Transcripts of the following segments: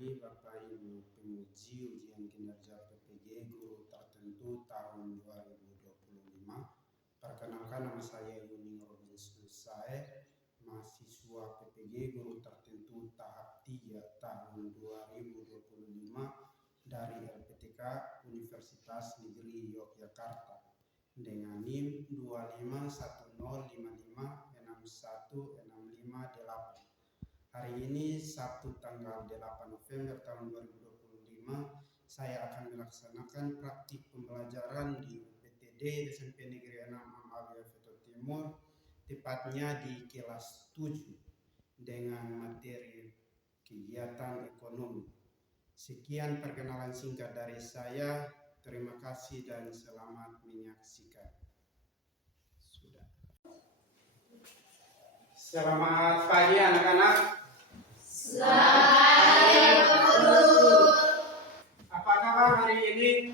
kembali Bapak Ibu penguji ujian kinerja PPG Guru Tertentu tahun 2025. Perkenalkan, nama saya Yuning Robinson Sae, mahasiswa PPG Guru Tertentu tahap 3 tahun 2025 dari LPTK Universitas Negeri Yogyakarta dengan NIM 25105561658. Hari ini Sabtu tanggal 8 November tahun 2025, saya akan melaksanakan praktik pembelajaran di UPTD SMP Negeri 6 Amabia Veto Timur, tepatnya di kelas 7 dengan materi kegiatan ekonomi. Sekian perkenalan singkat dari saya. Terima kasih dan selamat menyaksikan. Sudah. Selamat pagi anak-anak. Selamat Guru. Apa kabar hari ini?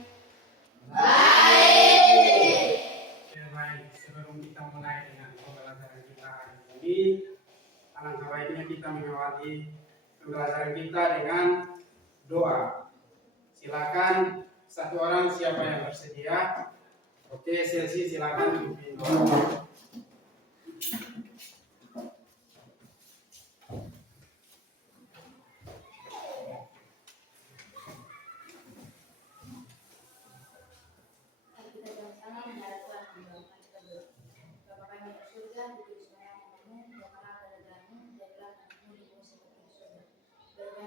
Baik. Baik. Sebelum kita mulai dengan pembelajaran kita hari ini, alangkah baiknya kita mengawali pembelajaran kita dengan doa. Silakan satu orang siapa yang bersedia. Oke, Selsi silakan pimpin doa.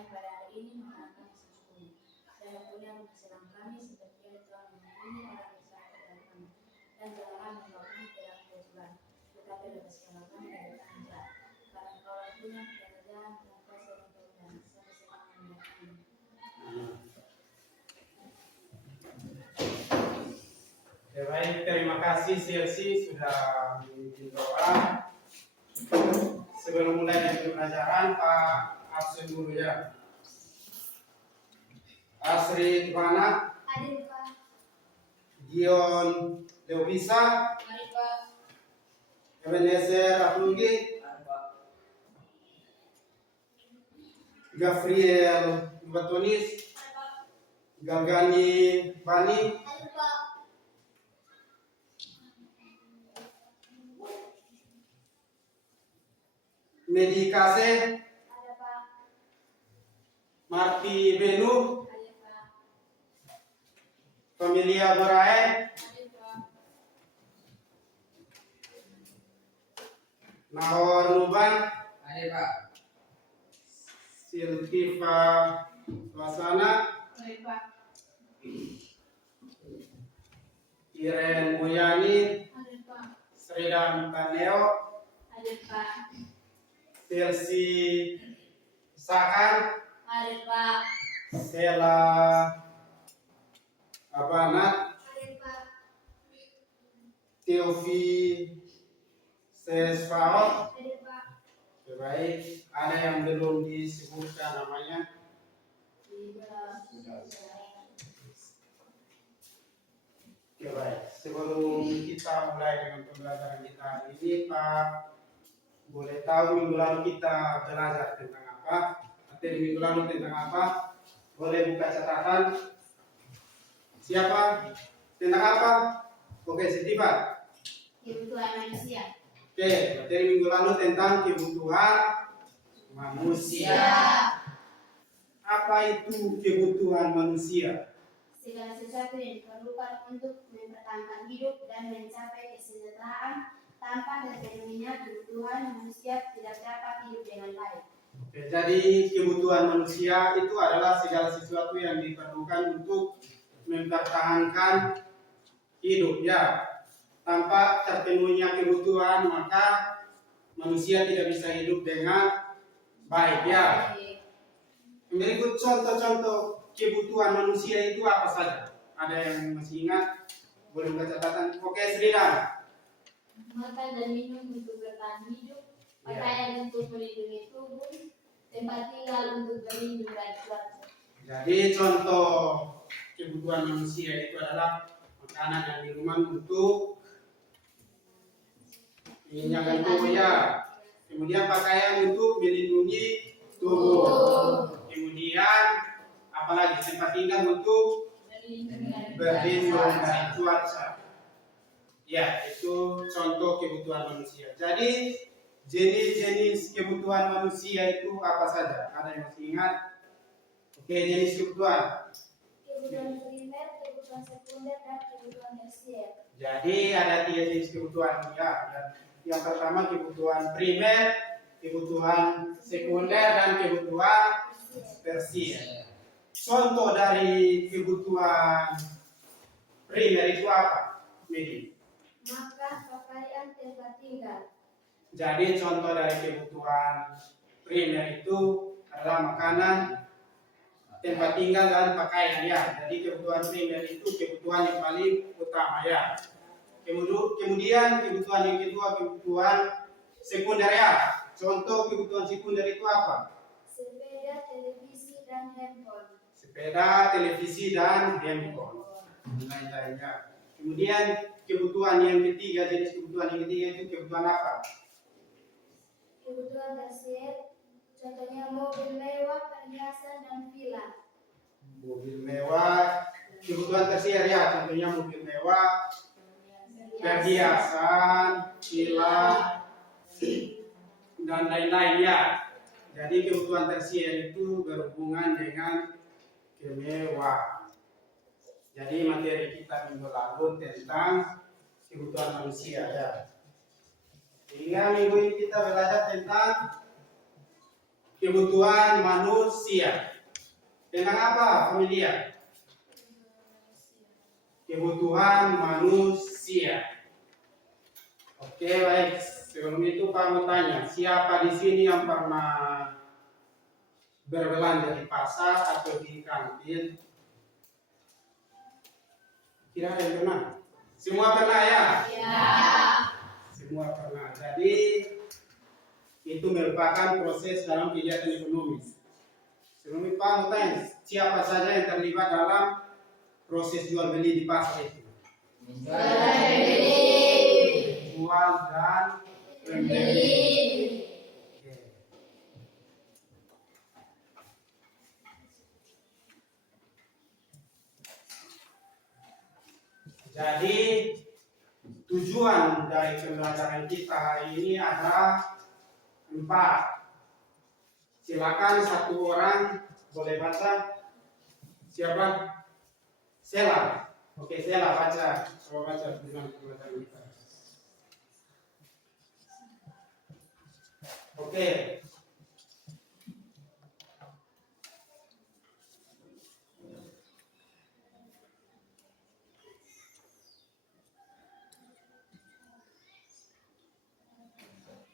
Pada hari ini mengharapkan secukupnya dan mempunyai penghasilan kami seperti yang telah mengampuni orang Israel dari kami, dan janganlah membawakan ke dalam kewajiban, tetapi bebaskanlah kami dari tangan jahat, karena Engkau lah punya kerajaan dan kuasa dan kemuliaan sampai selamanya. Amin. Baik, terima kasih Selsi sudah memimpin doa. Sebelum mulai dengan pembelajaran, Pak absen dulu ya. Asri Ivana, Hadir Pak. Gion Leovisa, Mari Pak. Ebenezer Aflunggi, Gabriel Batonis, Gagani Bani, Hadir Pak. Medikase, Ada Pak. Marti Benu, Hadir Pak. Familia Morae, Hadir Pak. Nahor Nuban, Hadir Pak. Silvifa Wasana, Hadir Pak. Iren Muyani, Hadir Pak. Sridam Taneo, Hadir Pak. Selsi Sakan, Hadir Pak. Sela Abanat, Hadir Pak. Teofi Sesfaot. Hadir Pak. Baik, ada yang belum disebutkan namanya? Oke, baik. Sebelum kita mulai dengan pembelajaran kita hari ini, Pak, boleh tahu minggu lalu kita belajar tentang apa? Materi minggu lalu tentang apa? Boleh buka catatan. Siapa? Tentang apa? Oke, Siti Pak. Kebutuhan manusia. Oke, materi minggu lalu tentang kebutuhan manusia. Apa itu kebutuhan manusia? Segala sesuatu yang diperlukan untuk mempertahankan hidup dan mencapai kesejahteraan. Tanpa terpenuhinya kebutuhan manusia tidak dapat hidup dengan baik. Oke, jadi kebutuhan manusia itu adalah segala sesuatu yang diperlukan untuk mempertahankan hidup ya. Tanpa terpenuhinya kebutuhan maka manusia tidak bisa hidup dengan baik ya. Berikut contoh-contoh kebutuhan manusia itu apa saja? Ada yang masih ingat? Boleh buka catatan. Oke, Srida. Makan dan minum untuk bertahan hidup, pakaian untuk melindungi tubuh, tempat tinggal untuk berlindung dari cuaca. Jadi contoh kebutuhan manusia itu adalah makanan dan minuman untuk mengenyangkan tubuh ya. Kemudian pakaian untuk melindungi tubuh. Kemudian Apalagi tempat tinggal untuk berlindung dari cuaca. Ya, itu contoh kebutuhan manusia. Jadi jenis-jenis kebutuhan manusia itu apa saja? Ada yang masih ingat? Oke, jenis kebutuhan. Kebutuhan primer, kebutuhan sekunder, dan kebutuhan tersier. Jadi ada 3 jenis kebutuhan ya. Yang pertama kebutuhan primer, kebutuhan sekunder, dan kebutuhan tersier. Contoh dari kebutuhan primer itu apa? Megi. Makan, pakaian, tempat tinggal. Jadi contoh dari kebutuhan primer itu adalah makanan, tempat tinggal, dan pakaian ya. Jadi kebutuhan primer itu kebutuhan yang paling utama ya. Kemudian kebutuhan yang kedua kebutuhan sekunder ya. Contoh kebutuhan sekunder itu apa? Sepeda, televisi, dan handphone. Sepeda, televisi, dan handphone. Lain-lainnya. Kemudian kebutuhan yang ketiga, jenis kebutuhan yang ketiga itu kebutuhan apa? Kebutuhan tersier, contohnya mobil mewah, perhiasan, dan villa. Mobil mewah, kebutuhan tersier ya, contohnya mobil mewah, perhiasan, villa, dan lain-lain ya. Jadi kebutuhan tersier itu berhubungan dengan kemewahan. Jadi materi kita minggu lalu tentang kebutuhan manusia ya. Sehingga minggu ini kita belajar tentang kebutuhan manusia. Tentang apa familia? Kebutuhan manusia. Oke baik. Sebelum itu Pak mau tanya, siapa di sini yang pernah berbelanja di pasar atau di kantin? Kira ada yang pernah? Semua pernah ya? Ya. Semua pernah. Jadi itu merupakan proses dalam kegiatan ekonomis. Sebelum itu Pak mau tanya, siapa saja yang terlibat dalam proses jual beli di pasar itu? Jual dan membeli. Oke. Jadi tujuan dari pembelajaran kita hari ini adalah 4. Silakan satu orang boleh baca. Siapa? Sela. Oke, Sela baca. Coba baca tujuan pembelajaran kita. Oke.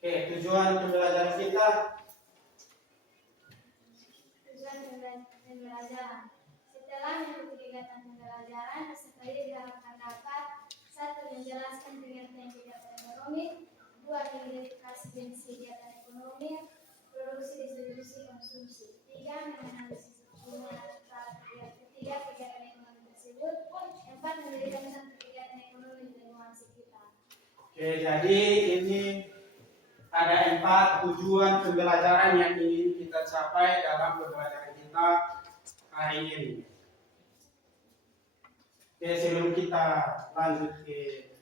Oke, tujuan pembelajaran kita. Tujuan pembelajaran. Setelah mengikuti kegiatan pembelajaran, peserta diharapkan dapat 1. Menjelaskan pengertian kegiatan ekonomi, 2. Mengidentifikasi jenis kegiatan ekonomi, produksi, distribusi, konsumsi, 3. Menganalisis hubungan antara ketiga kegiatan ekonomi tersebut, 4. Memberikan contoh kegiatan ekonomi di lingkungan sekitar. Oke, jadi ini ada 4 tujuan pembelajaran yang ingin kita capai dalam pembelajaran kita hari ini. Oke, sebelum kita lanjut ke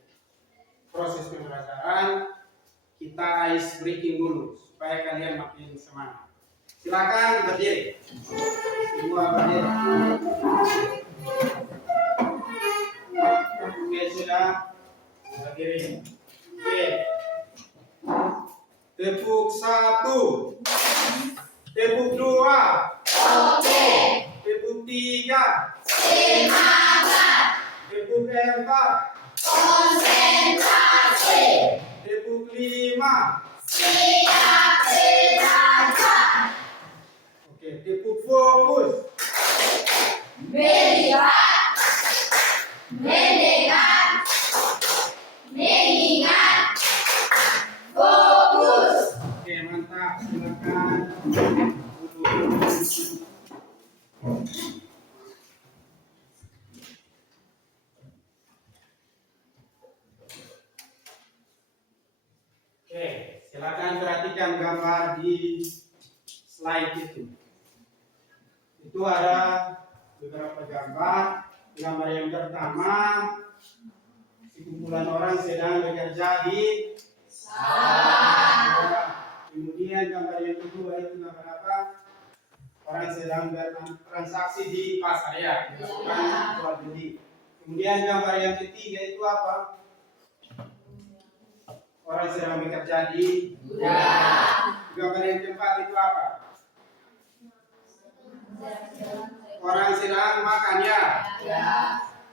proses pembelajaran, kita ice breaking dulu supaya kalian makin semangat. Silakan berdiri. Semua berdiri. Oke, sudah berdiri. Oke. Tepuk 1. Tepuk 2. Oke. Tepuk 3. Semangat. Tepuk 4. Konsentrasi. Tepuk 5. Siap belajar. Oke, tepuk fokus. Melihat, mendengar, mengingat, fokus. Oke, mantap. Silakan duduk. Oke, silakan perhatikan gambar di slide itu. Itu ada beberapa gambar. Gambar yang pertama, sekumpulan orang sedang bekerja di sawah. Kemudian gambar yang kedua itu gambar apa? Orang sedang bertransaksi di pasar ya, dilakukan jual beli. Kemudian gambar yang ketiga itu apa? Orang sedang bekerja di gudang. Gambar yang keempat itu apa? Orang sedang makan ya.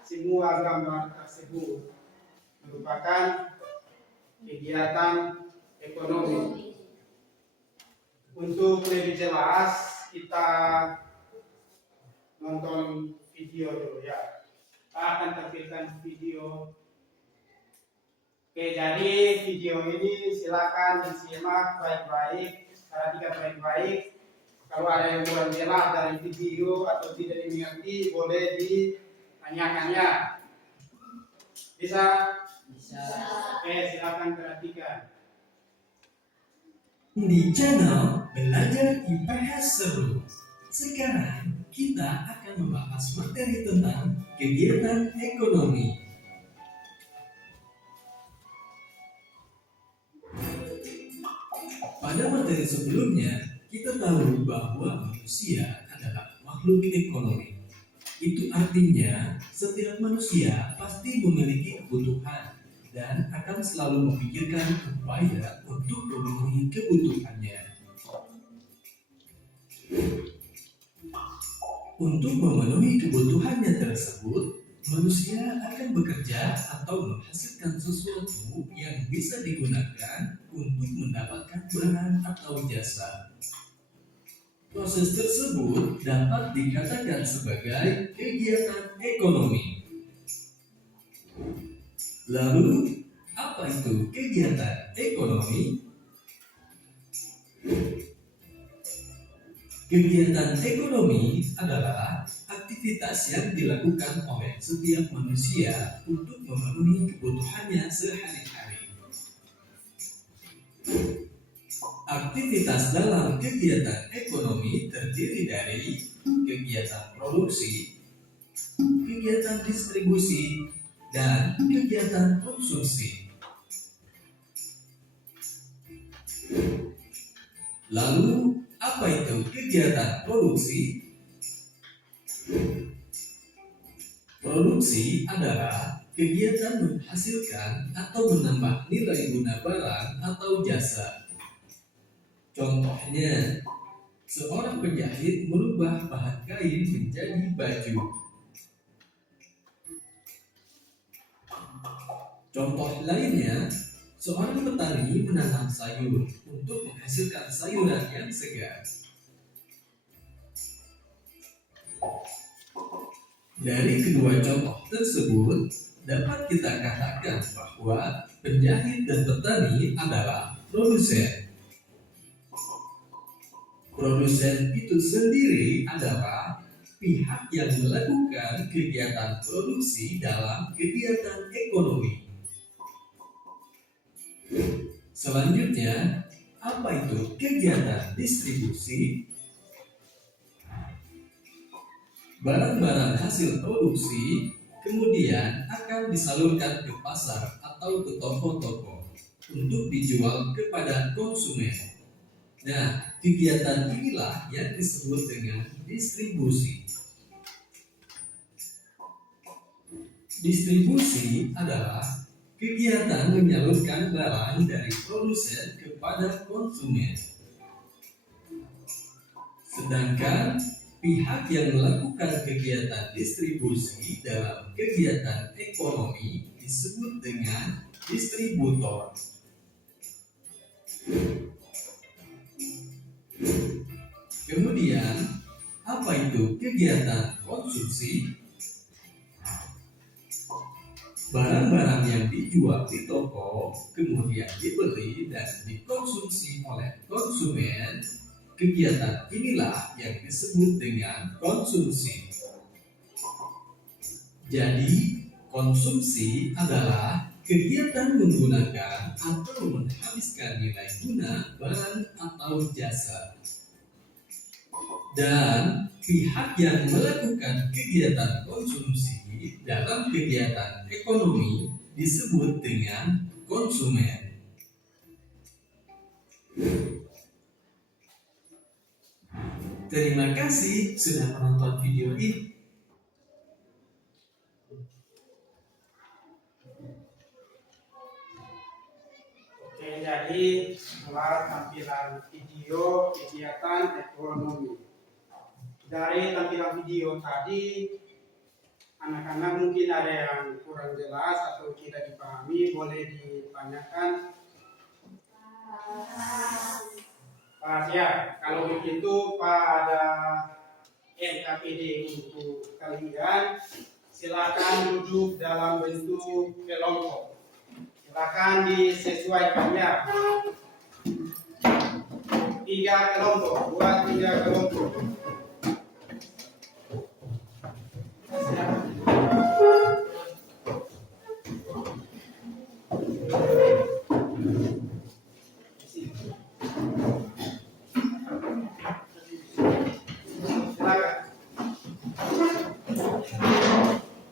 Semua gambar tersebut merupakan kegiatan ekonomi. Untuk lebih jelas kita nonton video dulu ya. Kita akan tampilkan video. Oke, jadi video ini silakan disimak baik-baik, perhatikan baik-baik. Kalau ada yang kurang jelas dari video atau tidak dimengerti, boleh ditanyakannya. Bisa? Bisa. Oke, silakan perhatikan. Di channel Belajar IPS Seru. Sekarang kita akan membahas materi tentang kegiatan ekonomi. Pada materi sebelumnya, kita tahu bahwa manusia adalah makhluk ekonomi. Itu artinya setiap manusia pasti memiliki kebutuhan dan akan selalu memikirkan upaya untuk memenuhi kebutuhannya. Untuk memenuhi kebutuhannya tersebut, manusia akan bekerja atau menghasilkan sesuatu yang bisa digunakan untuk mendapatkan barang atau jasa. Proses tersebut dapat dikatakan sebagai kegiatan ekonomi. Lalu, apa itu kegiatan ekonomi? Kegiatan ekonomi adalah aktivitas yang dilakukan oleh setiap manusia untuk memenuhi kebutuhannya sehari-hari. Aktivitas dalam kegiatan ekonomi terdiri dari kegiatan produksi, kegiatan distribusi, dan kegiatan konsumsi. Lalu, apa itu kegiatan produksi? Produksi adalah kegiatan menghasilkan atau menambah nilai guna barang atau jasa. Contohnya, seorang penjahit merubah bahan kain menjadi baju. Contoh lainnya, seorang petani menanam sayur untuk menghasilkan sayuran yang segar. Dari kedua contoh tersebut, dapat kita katakan bahwa penjahit dan petani adalah produsen. Produsen itu sendiri adalah pihak yang melakukan kegiatan produksi dalam kegiatan ekonomi. Selanjutnya, apa itu kegiatan distribusi? Barang-barang hasil produksi kemudian akan disalurkan ke pasar atau ke toko-toko untuk dijual kepada konsumen. Nah, kegiatan inilah yang disebut dengan distribusi. Distribusi adalah kegiatan menyalurkan barang dari produsen kepada konsumen. Sedangkan pihak yang melakukan kegiatan distribusi dalam kegiatan ekonomi disebut dengan distributor. Kemudian, apa itu kegiatan konsumsi? Barang-barang yang dijual di toko kemudian dibeli dan dikonsumsi oleh konsumen. Kegiatan inilah yang disebut dengan konsumsi. Jadi, konsumsi adalah kegiatan menggunakan atau menghabiskan nilai guna barang atau jasa. dan pihak yang melakukan kegiatan konsumsi dalam kegiatan ekonomi disebut dengan konsumen. Terima kasih sudah menonton video ini. Oke, jadi setelah tampilan video kegiatan ekonomi. Dari tampilan video tadi, anak-anak mungkin ada yang kurang jelas atau tidak dipahami, boleh ditanyakan. Pak ya, kalau begitu Pak ada NKPD untuk kalian, silakan duduk dalam bentuk kelompok. Silakan disesuaikan ya. 3 kelompok, buat 3 kelompok.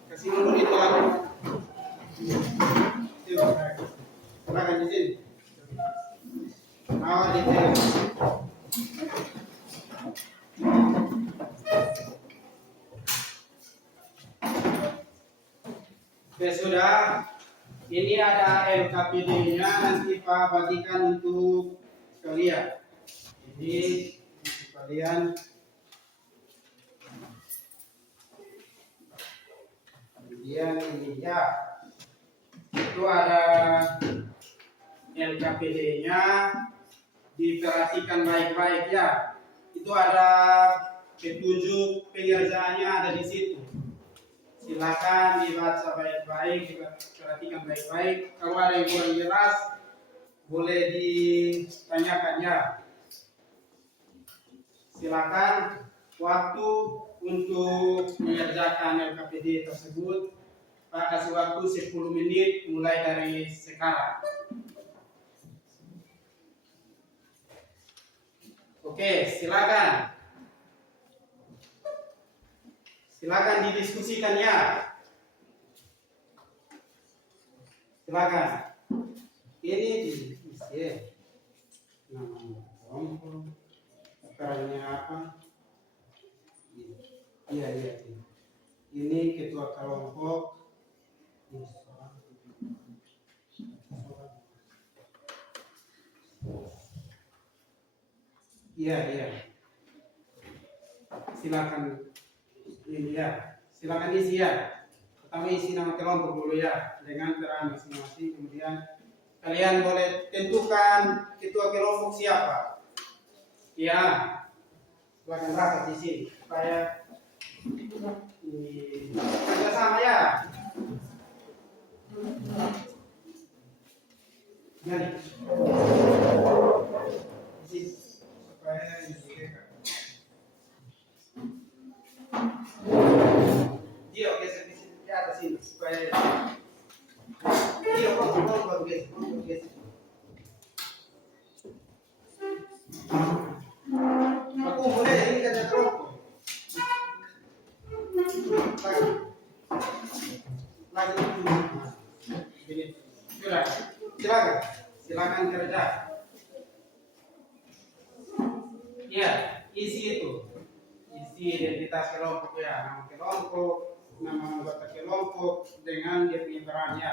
Kasih dulu itu lagi. Silakan di sini. Awal di sini. Oke, sudah. Ini ada LKPD-nya, nanti Pak bagikan untuk kalian. Ini untuk kalian. Kemudian ini ya. Itu ada LKPD-nya. Diperhatikan baik-baik ya. Itu ada petunjuk pengerjaannya ada di situ. Silakan dibaca baik-baik, diperhatikan baik-baik. Kalau ada yang kurang jelas, boleh ditanyakan ya. Silakan waktu untuk mengerjakan LKPD tersebut. Pak kasih waktu 10 menit mulai dari sekarang. Oke, silakan. Silakan didiskusikan ya. Silakan. Ini diisi. Nama kelompok. Perannya apa? Iya. Ini ketua kelompok. Iya. Silakan. Ini ya, silakan isi ya. Pertama isi nama kelompok dulu ya, dengan peran masing-masing. Kemudian kalian boleh tentukan ketua kelompok siapa. Ya, silakan rapat di sini supaya kerja sama ya. Jadi, di sini supaya dia geser di atas sini supaya dia baru geser. Aku boleh ini kerja kelompok. Lagi. Ini sudah. Silakan kerja. Ya, isi itu. Isi identitas kelompok ya, nama kelompok, nama anggota kelompok dengan dia punya perannya.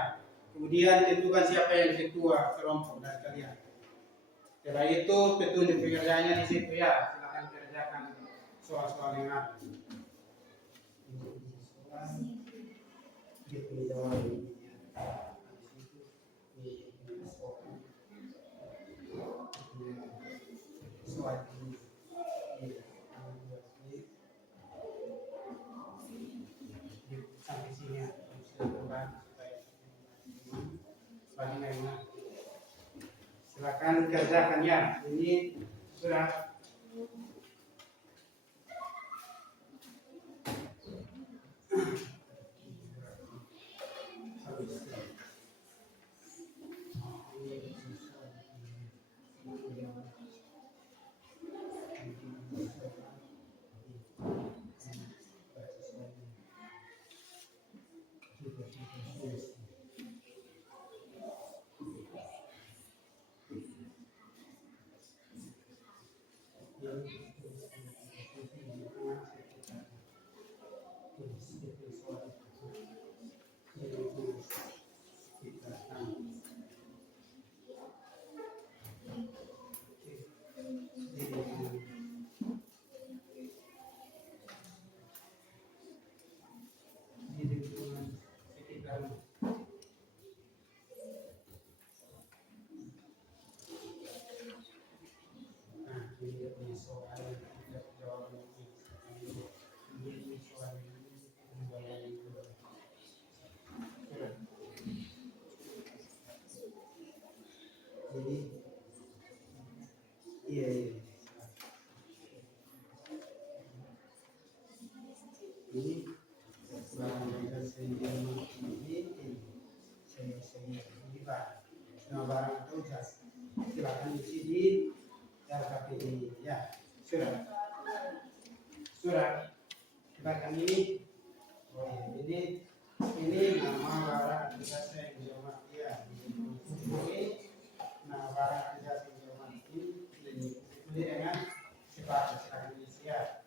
Kemudian tentukan siapa yang ketua kelompok dari kalian. Setelah itu petunjuk pekerjaannya di situ ya, silakan kerjakan soal-soal yang ada. Dia punya jawaban. Silakan kerjakan ya. Ini sudah. ini barang yang saya ini saya nah barang itu silakan isi di LKPI ya surat silakan ini oh ya ini nama barang jasa yang dihormati ya ini nama barang jasa yang dihormati ini dengan sifat silakan isi ya.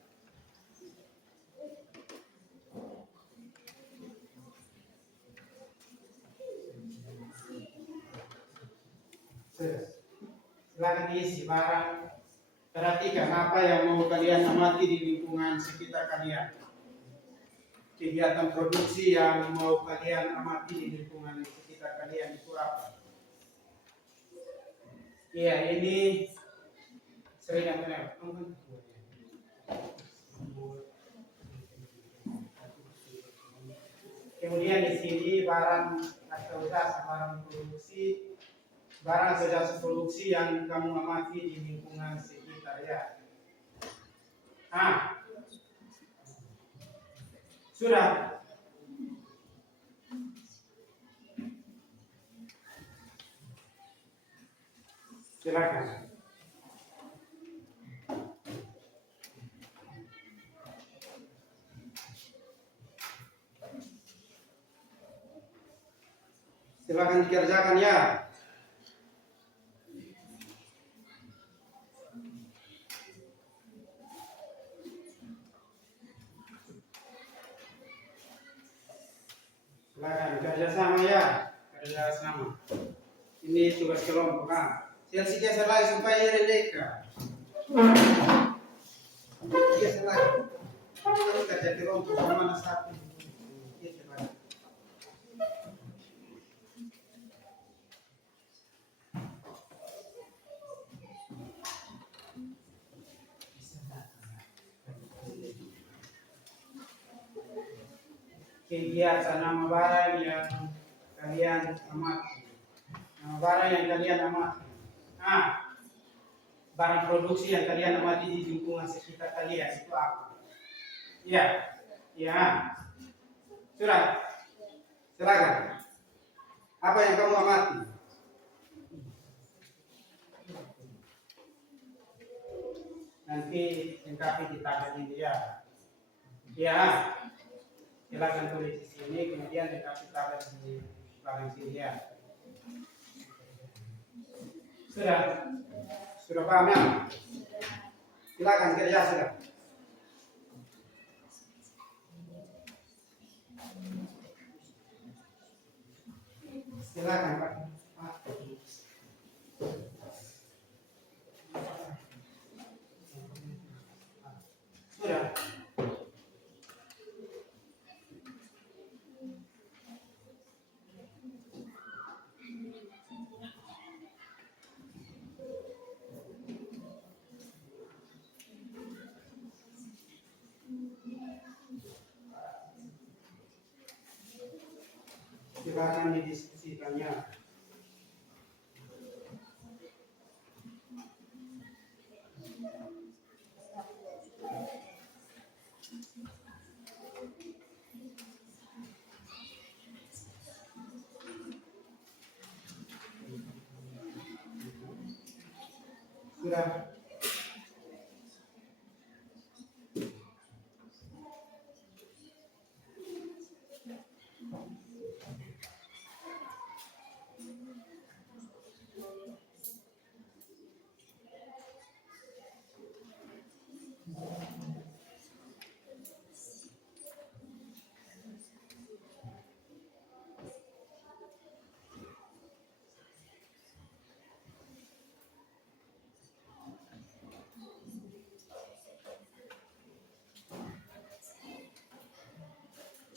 Silakan diisi barang. Perhatikan apa yang mau kalian amati di lingkungan sekitar kalian. Kegiatan produksi yang mau kalian amati di lingkungan sekitar kalian itu apa? Iya, ini sering apa? Kemudian di sini barang atau jasa produksi yang kamu amati di lingkungan sekitar ya. Sudah. Silakan. Silakan dikerjakan ya. Silakan kerjasama ya, kerjasama. Ini tugas kelompok kan. Selesai lagi supaya redeka. Geser lagi. Ini kerja kelompok mana satu. Geser lagi. Kegiatan nama barang yang kalian amati. Nama barang yang kalian amati. Barang produksi yang kalian amati di lingkungan sekitar kalian itu apa? Iya. Iya. Sudah. Silakan. Apa yang kamu amati? Nanti lengkapi di tabel ini ya. Iya. Silakan tulis di sini, kemudian dikasih tabel di belakang sini ya. Sudah paham ya? Silakan kerja sudah. Silakan Pak. Sudah. Silakan didiskusikannya. Sudah.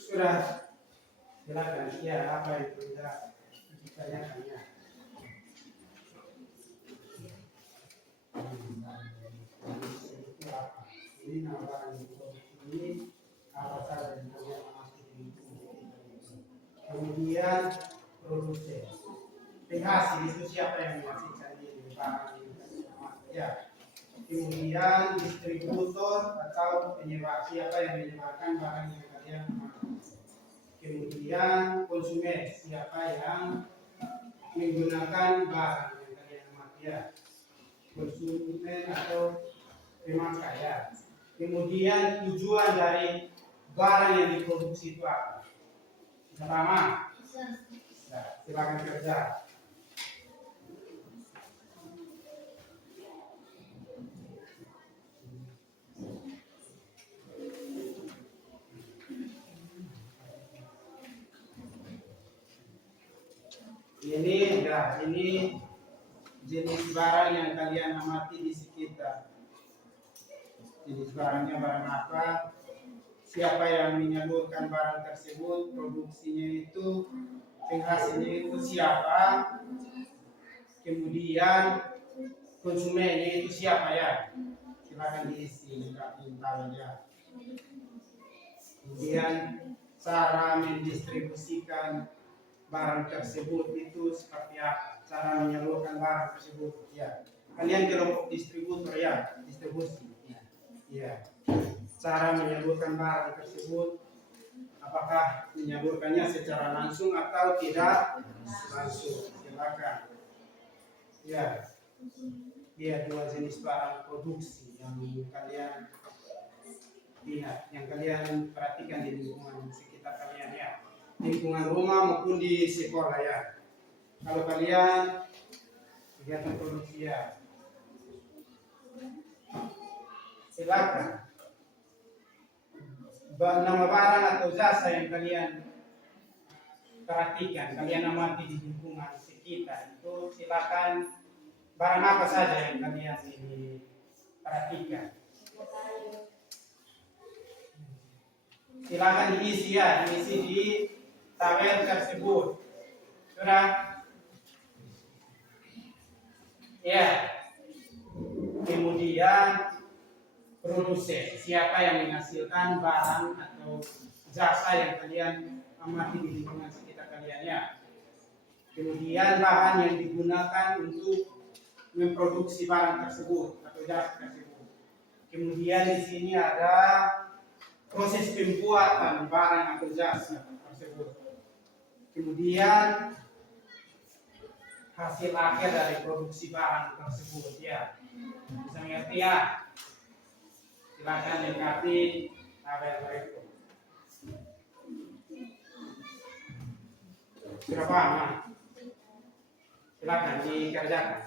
Sudah. Silakan. Ya, apa itu? Ya, ditanyakan ya. Ini nama ini apa saja yang kalian amati di lingkungan. Kemudian produsen. Penghasil itu siapa yang menghasilkan ini barang ini? Ya. kemudian distributor atau penyewa, siapa yang menyewakan barang yang kalian amati, kemudian konsumen, siapa yang menggunakan barang yang kalian amati, ya, konsumen atau pemakai, ya. Kemudian tujuan dari barang yang diproduksi itu apa? Bisa paham? Nah, silakan kerja. Ini jenis barang yang kalian amati di sekitar. Jenis barangnya barang apa? Siapa yang menyalurkan barang tersebut? Produksinya itu, penghasilnya itu siapa? Kemudian konsumennya itu siapa, ya? Silakan diisi intinya. Kemudian cara mendistribusikan barang tersebut itu seperti apa? Cara menyalurkan barang tersebut, ya. Kalian kelompok distributor, ya, distribusi. Ya. Cara menyalurkan barang tersebut, apakah menyalurkannya secara langsung atau tidak langsung? Silakan. Ya. Dia dua jenis barang produksi yang kalian lihat, yang kalian perhatikan di lingkungan sekitar kalian, ya. Lingkungan rumah maupun di sekolah, ya. Kalau kalian kegiatan produksi, ya, silakan. Nama barang atau jasa yang kalian perhatikan, kalian amati di lingkungan sekitar itu, silakan. Barang apa saja yang kalian ini perhatikan? Silakan diisi, ya, diisi di tabel tersebut. Sudah? Ya. Kemudian produsen, siapa yang menghasilkan barang atau jasa yang kalian amati di lingkungan sekitar kalian, ya. Kemudian bahan yang digunakan untuk memproduksi barang tersebut atau jasa tersebut. Kemudian di sini ada proses pembuatan barang atau jasa tersebut. Kemudian hasil akhir dari produksi barang tersebut, ya. Bisa mengerti, ya? Silakan lengkapi tabel berikut. Sudah paham, ya? Silakan dikerjakan.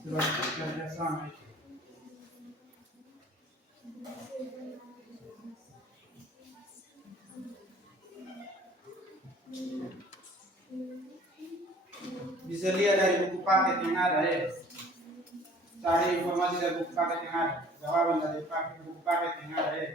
Silakan kerja sama. Bisa lihat dari buku paket yang ada, ya. Cari informasi dari buku paket yang ada. Jawaban dari buku paket yang ada, ya.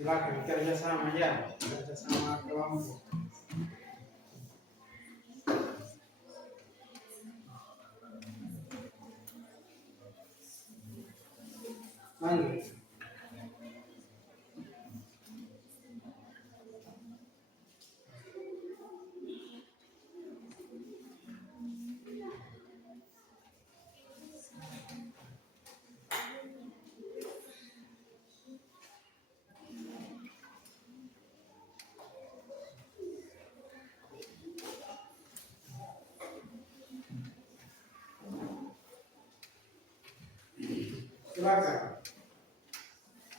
Silakan kerja sama, ya, kerja sama kelompok. Lanjut. Silakan.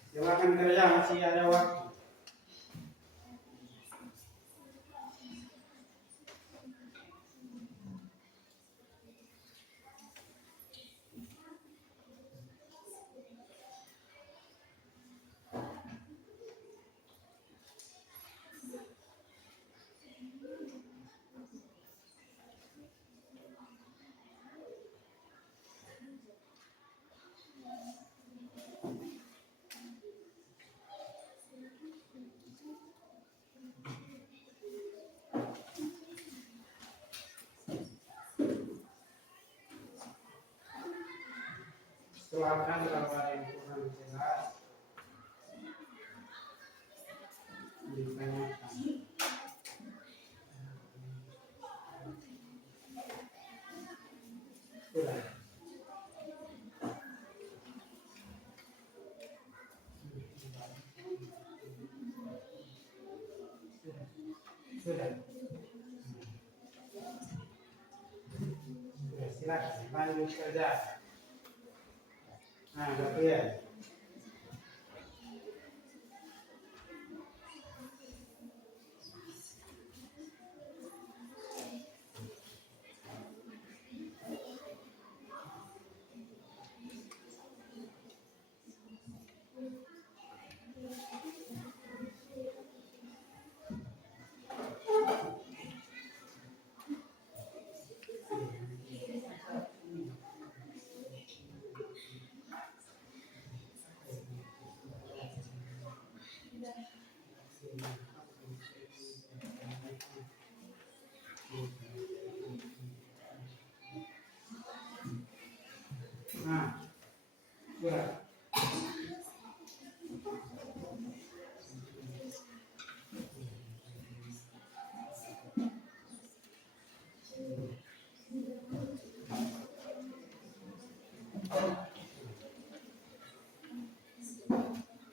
Silakan kerja, masih ada waktu. Silakan kalau ada yang kurang jelas ditanyakan. Sudah. Sudah. Sudah, silakan lanjut kerja. Nah, Gabriel. Nah, sudah.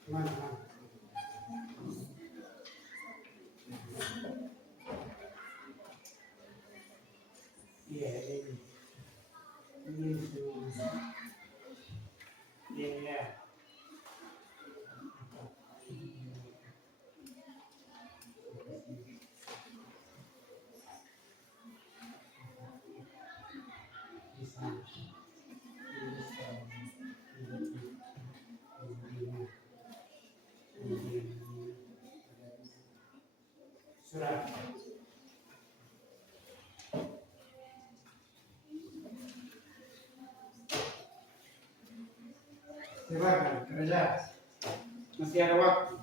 Mana? Iya, ini. Ini semua. Ini ya. Di sana. Sudah. Silakan kerja. Masih ada waktu.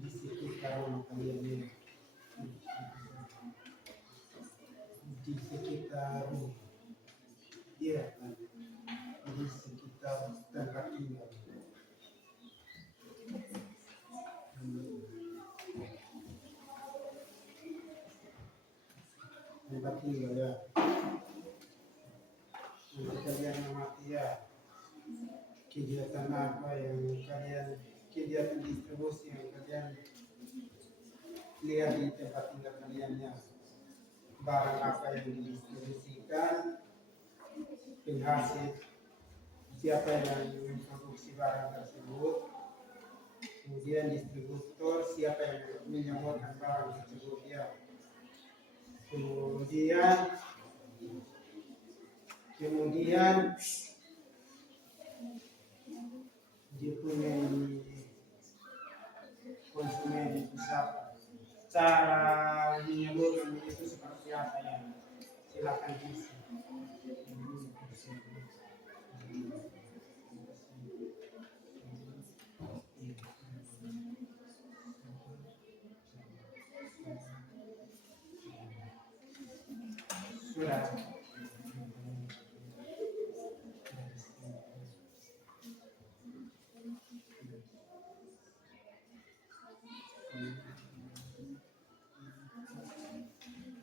di sekitar rumah kalian ini, di sekitar ya, di sekitar tempat tinggal. Tempat tinggal ya. Nanti kalian mengerti ya kegiatan apa yang kalian, kegiatan distribusi yang kalian lihat di tempat tinggal kalian ya. Barang apa yang didistribusikan, penghasil, siapa yang memproduksi barang tersebut, kemudian distributor, siapa yang menyalurkan barang tersebut ya. Kemudian dia punya konsumen itu siapa, cara menyalurkan itu seperti apa ya, silakan isi. Sudah.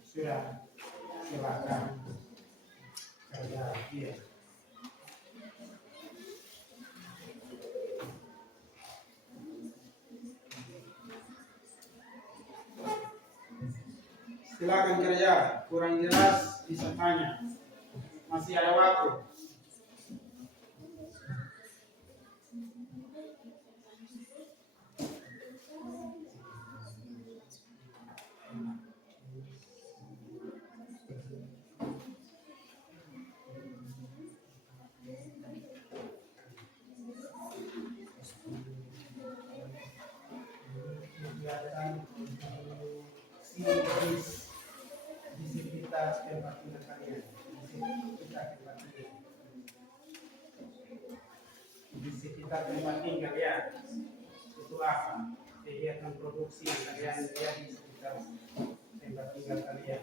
Sudah, silakan kerja dia. Silakan kerja, kurang jelas bisa tanya, masih ada waktu. Kegiatan di sekitar tempat tinggal kalian, di sekitar tempat tinggal ya, itu apa kegiatan produksi yang kalian lihat di sekitar tempat tinggal kalian.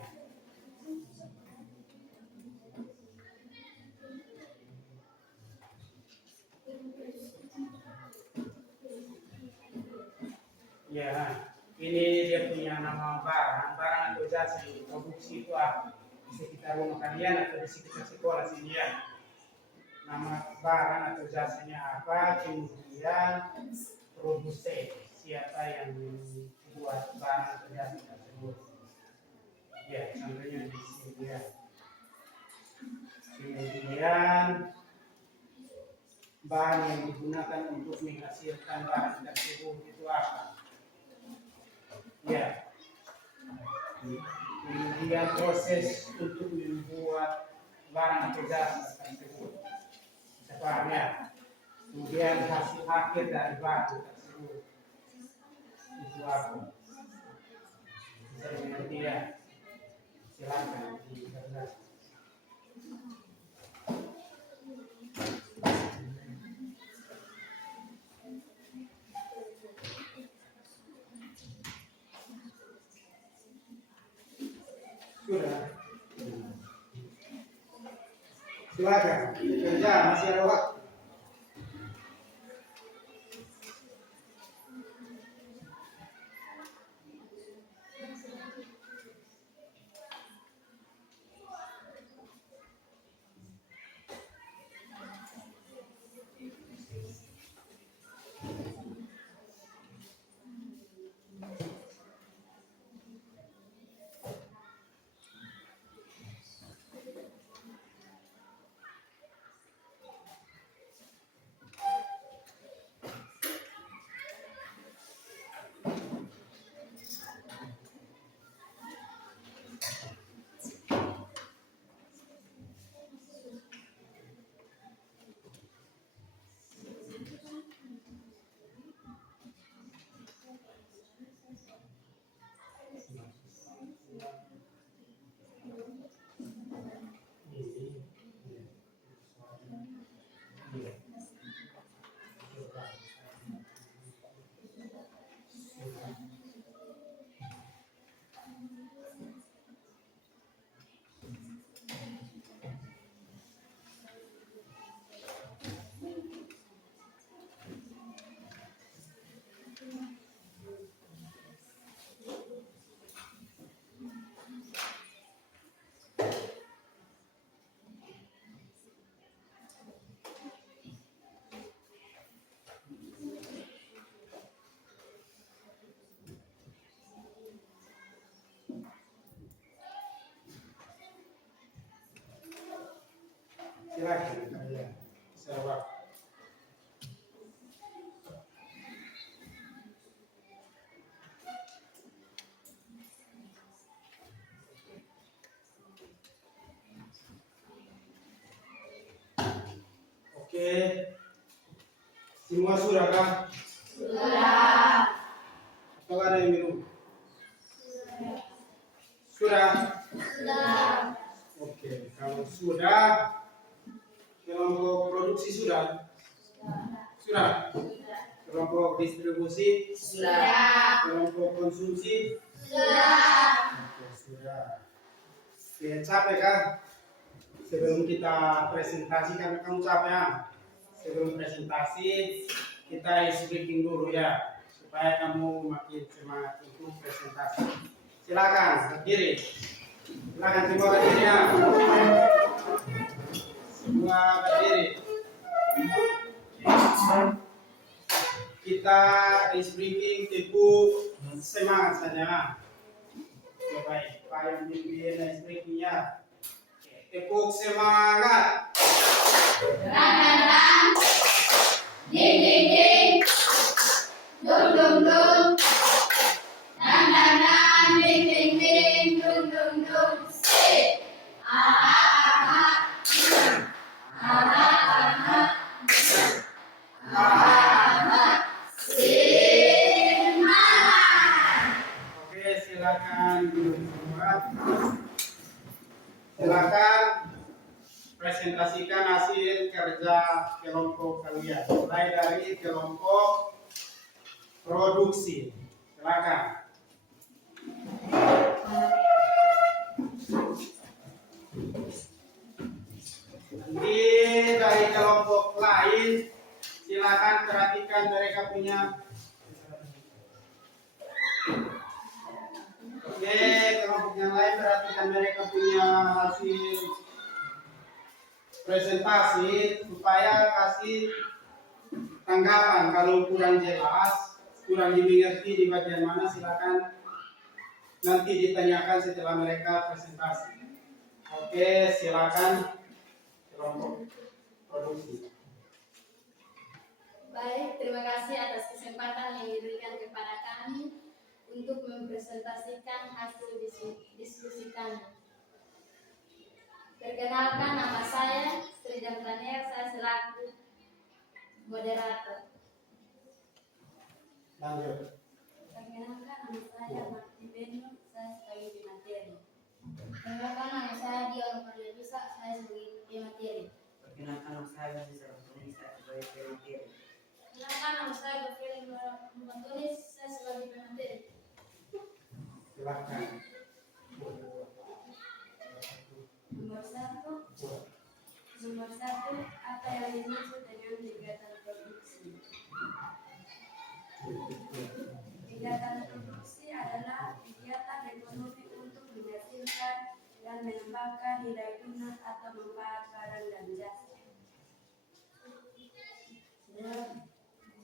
Ya, ini dia punya nama barang atau jasa yang produksi itu apa di sekitar rumah kalian atau di sekitar sekolah sini ya. Nama barang atau jasanya apa, kemudian produsen siapa yang membuat barang atau jasa tersebut. Ya, contohnya di sini ya. Kemudian bahan yang digunakan untuk menghasilkan barang tersebut itu apa? Ya. Kemudian proses untuk membuat barang atau jasa tersebut. Bisa paham ya? Kemudian hasil akhir dari barang tersebut itu apa? Bisa dimengerti ya? Silakan dijelaskan. Sudah. Silakan kerja, masih ada waktu. Silakan ya. Saya Oke, semua sudah kah? Sudah. Atau ada yang belum? Sudah? Sudah. Oke, kalau sudah, kelompok produksi sudah? Sudah? Kelompok distribusi? Sudah. Kelompok konsumsi? Sudah. Oke, sudah. Oke, capek kah? Sebelum kita presentasikan, kamu capek ya? Sebelum presentasi, kita isi breaking dulu ya, supaya kamu makin semangat untuk presentasi. Silakan berdiri. Silakan semua berdiri ya. Semua berdiri. Kita isi breaking tepuk semangat saja. Oke, baik. Pak yang pimpin isi breaking ya. Tepuk semangat. Dan. Ding ding ding. Dum dum dum. Dan. Ding ding ding. Dum dum dum. Sip. Aha aha. Aha aha. Aha. Semangat. Oke, silakan duduk semua. Silakan presentasikan hasil kerja kelompok kalian. Mulai dari kelompok produksi. Silakan. Nanti dari kelompok lain, silakan perhatikan mereka punya. Oke, kelompok yang lain perhatikan mereka punya hasil presentasi supaya kasih tanggapan. Kalau kurang jelas, kurang dimengerti di bagian mana, silakan nanti ditanyakan setelah mereka presentasi. Oke, silakan kelompok produksi. Baik, terima kasih atas kesempatan yang diberikan kepada kami untuk mempresentasikan hasil diskusi kami. Perkenalkan, nama saya Sri Damtanier, saya selaku moderator. Lanjut. Perkenalkan, nama saya Marti Benu, saya sebagai pemateri. Perkenalkan, nama saya Dion Parlevisa, saya sebagai pemateri. Perkenalkan nama saya Bisa Bantuni, saya sebagai pemateri. Perkenalkan, nama saya Bafili Mubantunis, saya sebagai pemateri. Silakan. Nomor satu, apa yang dimaksud dengan kegiatan produksi? Kegiatan produksi adalah kegiatan ekonomi untuk menghasilkan dan mengembangkan nilai guna atau manfaat barang dan jasa.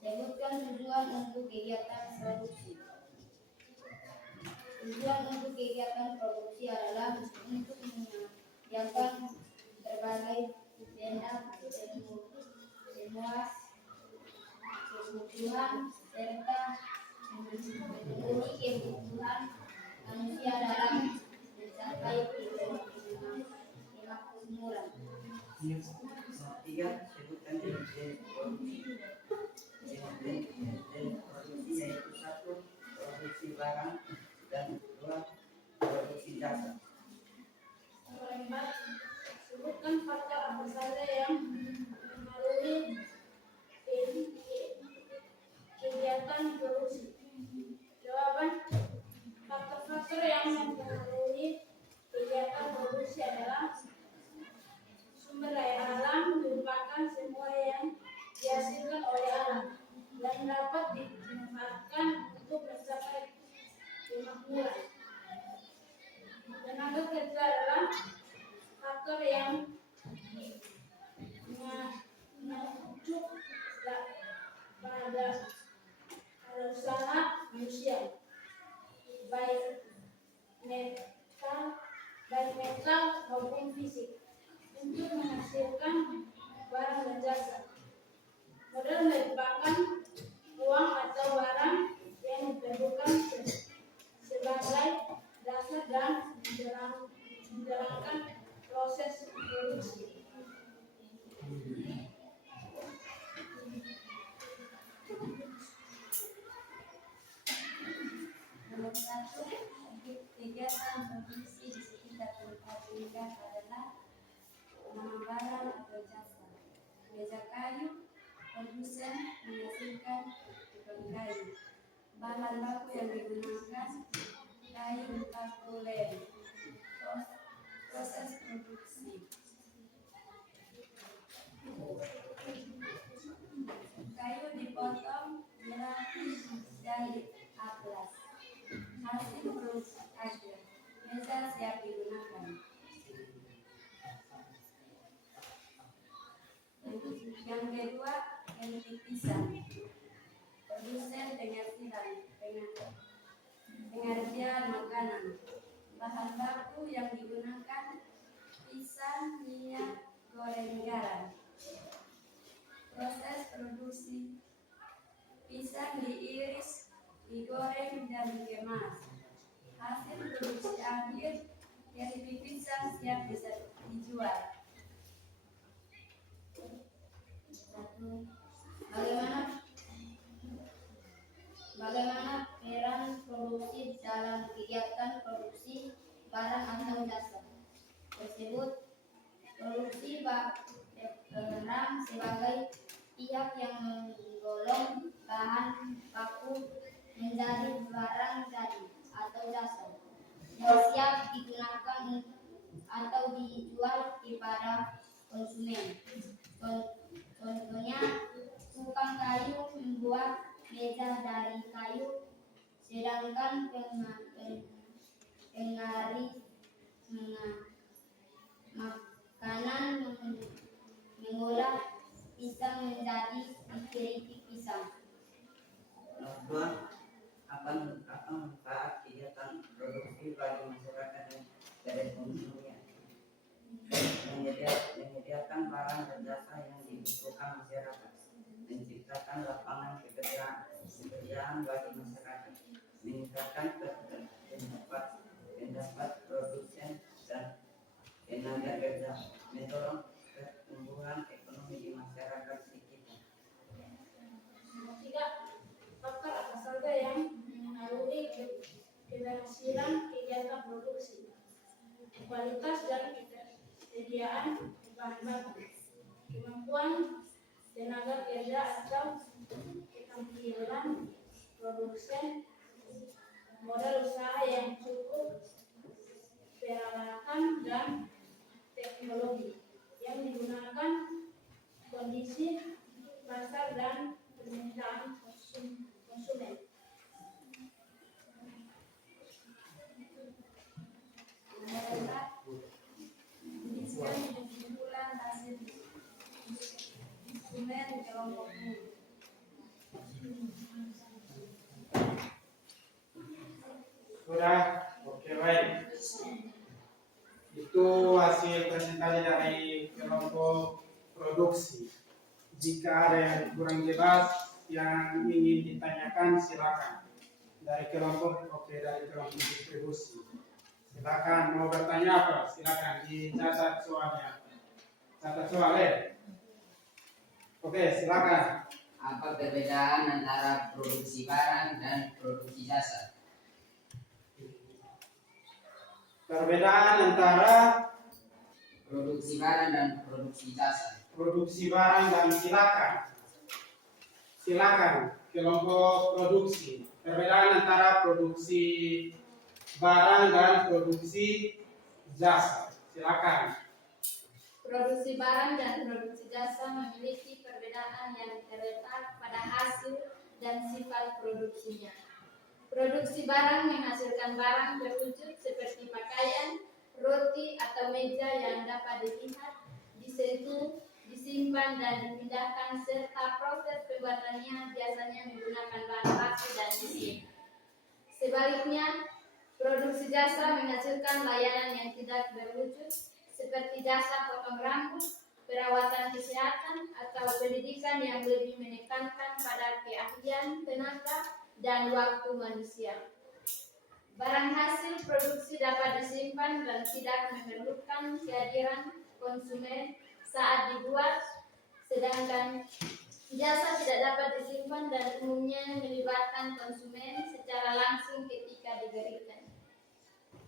Sebutkan tujuan untuk kegiatan produksi. Tujuan untuk kegiatan produksi adalah untuk menyiapkan berbagai benda semuas kebutuhan serta memenuhi kebutuhan manusia dalam mencapai kemakmuran. Tiga, sebutkan jenis produksi. Jenis produksi yaitu satu, produksi barang, dan dua, produksi jasa. Keempat, sebutkan faktor apa saja yang mempengaruhi kegiatan produksi. Jawaban, faktor-faktor yang mempengaruhi kegiatan produksi adalah sumber daya alam, merupakan semua yang dihasilkan oleh alam dan dapat dimanfaatkan untuk mencapai kemakmuran. Tenaga kerja adalah faktor yang mengacu pada usaha manusia, baik mental maupun fisik. untuk menghasilkan barang dan jasa. Modal merupakan uang atau barang yang diperlukan sebagai dasar dan menjalankan proses produksi. Nomor 1, kegiatan produksi di sekitar tempat tinggal adalah nama barang atau jasa. Meja kayu, produsen menghasilkan tukang kayu. Bahan baku yang digunakan kayu paku lem. Proses produksi. Kayu dipotong, dirapih, jahit, amplas. Hasil produksi aja. Meja siap digunakan. Yang kedua, kentik pisang. Produsen penghasilan, pengerjaan makanan. Bahan baku yang digunakan pisang, minyak, goreng, garam. Proses produksi. Pisang diiris, digoreng, dan dikemas. Hasil produksi akhir, keripik pisang siap bisa dijual. Bagaimana peran produksi dalam kegiatan produksi barang atau jasa tersebut? Produksi berperan sebagai pihak yang menggolong bahan baku menjadi barang jadi atau jasa yang siap digunakan atau dijual kepada konsumen. Contohnya, tukang kayu membuat meja dari kayu, sedangkan pengaris makanan mengolah pisang menjadi keripik pisang. Nomor 2, apa manfaat kegiatan produksi bagi masyarakat dan perekonomian? Menyediakan barang dan jasa yang dibutuhkan masyarakat, menciptakan lapangan pekerjaan bagi masyarakat, meningkatkan pendapat produsen dan tenaga kerja, mendorong pertumbuhan ekonomi di masyarakat sekitar. Nomor 3, faktor apa saja yang mengaruhi keberhasilan kegiatan produksi? Kualitas dan ketersediaan bahan baku, kemampuan tenaga kerja atau keterampilan produsen, modal usaha yang cukup, peralatan dan teknologi yang digunakan, kondisi pasar dan permintaan konsumen. Nomor 4, tuliskan kesimpulan hasil instrumen kelompok buruh. Sudah, oke baik. Itu hasil presentasi dari kelompok produksi. Jika ada yang kurang jelas yang ingin ditanyakan, silakan. Dari kelompok distribusi. Silakan mau bertanya apa? Silakan dicatat soalnya. Catat soal ya. Oke, silakan. Apa perbedaan antara produksi barang dan produksi jasa? Perbedaan antara Produksi barang dan produksi jasa. produksi barang dan silakan kelompok produksi. Perbedaan antara produksi barang dan produksi jasa. Silakan. Produksi barang dan produksi jasa memiliki perbedaan yang terletak pada hasil dan sifat produksinya. Produksi barang menghasilkan barang terwujud seperti pakaian, roti, atau meja yang dapat dilihat, disentuh, disimpan, dan dipindahkan, serta proses pembuatannya biasanya menggunakan bahan baku dan mesin. Sebaliknya, produksi jasa menghasilkan layanan yang tidak berwujud seperti jasa potong rambut, perawatan kesehatan, atau pendidikan yang lebih menekankan pada keahlian, tenaga, dan waktu manusia. Barang hasil produksi dapat disimpan dan tidak memerlukan kehadiran konsumen saat dibuat, sedangkan jasa tidak dapat disimpan dan umumnya melibatkan konsumen secara langsung ketika diberikan.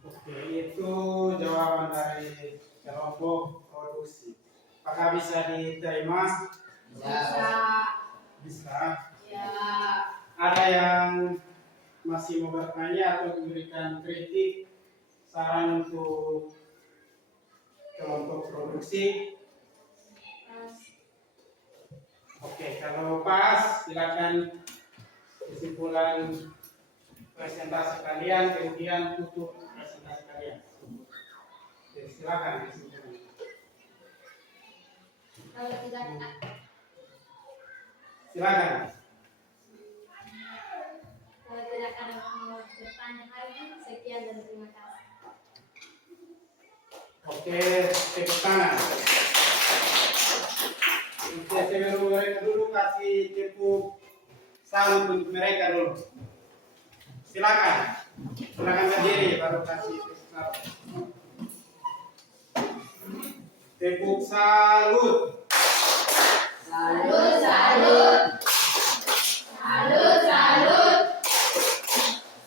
Oke, itu jawaban dari kelompok produksi. Apakah bisa diterima? Bisa. Bisa. Ya. Ada yang masih mau bertanya atau memberikan kritik, saran untuk kelompok produksi? Oke, kalau pas silakan kesimpulan presentasi kalian, kemudian tutup presentasi kalian. Oke, silakan kesimpulan. Kalau tidak Silakan. ada yang mau bertanya lagi, sekian dan terima kasih. Oke, tepuk tangan. Oke, sebelum mereka dulu kasih tepuk salut untuk mereka dulu. Silakan berdiri baru kasih tepuk salut. Tepuk salut. Salut, salut. Salut, salut.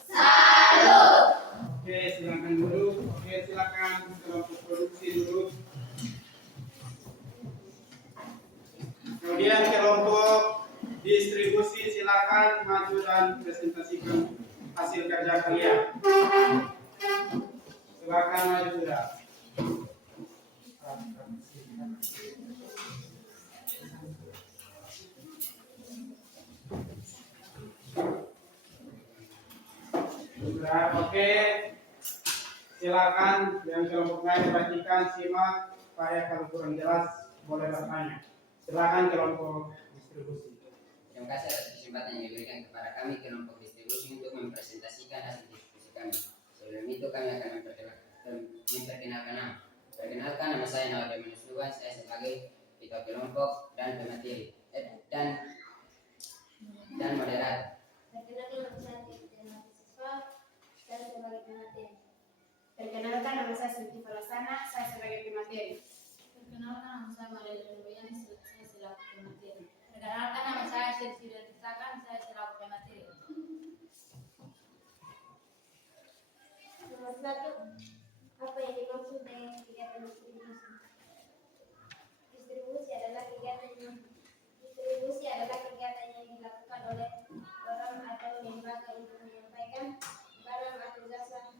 Salut. Oke, silakan dulu. Oke, silakan kelompok produksi dulu. Kemudian kelompok distribusi silakan maju dan presentasikan hasil kerja kalian. Silakan maju sudah. Sudah, oke. Silakan yang kelompok lain perhatikan, simak supaya kalau kurang jelas boleh bertanya. Silakan kelompok distribusi. Terima kasih atas kesempatan yang diberikan kepada kami kelompok distribusi untuk mempresentasikan hasil diskusi kami. Sebelum itu kami akan memperkenalkan nama. Perkenalkan, nama saya Nawar Minusluan, saya sebagai ketua kelompok dan pemateri dan moderator. Perkenalkan, nama saya Suti Falasana, saya sebagai pemateri. Perkenalkan, nama saya Maria Luluyan, saya selaku pemateri. Perkenalkan, nama saya Sirsi Ditakan, saya selaku pemateri. Nomor 1, apa yang dimaksud dengan kegiatan distribusi? Distribusi adalah kegiatan yang dilakukan oleh orang atau lembaga untuk menyampaikan barang atau jasa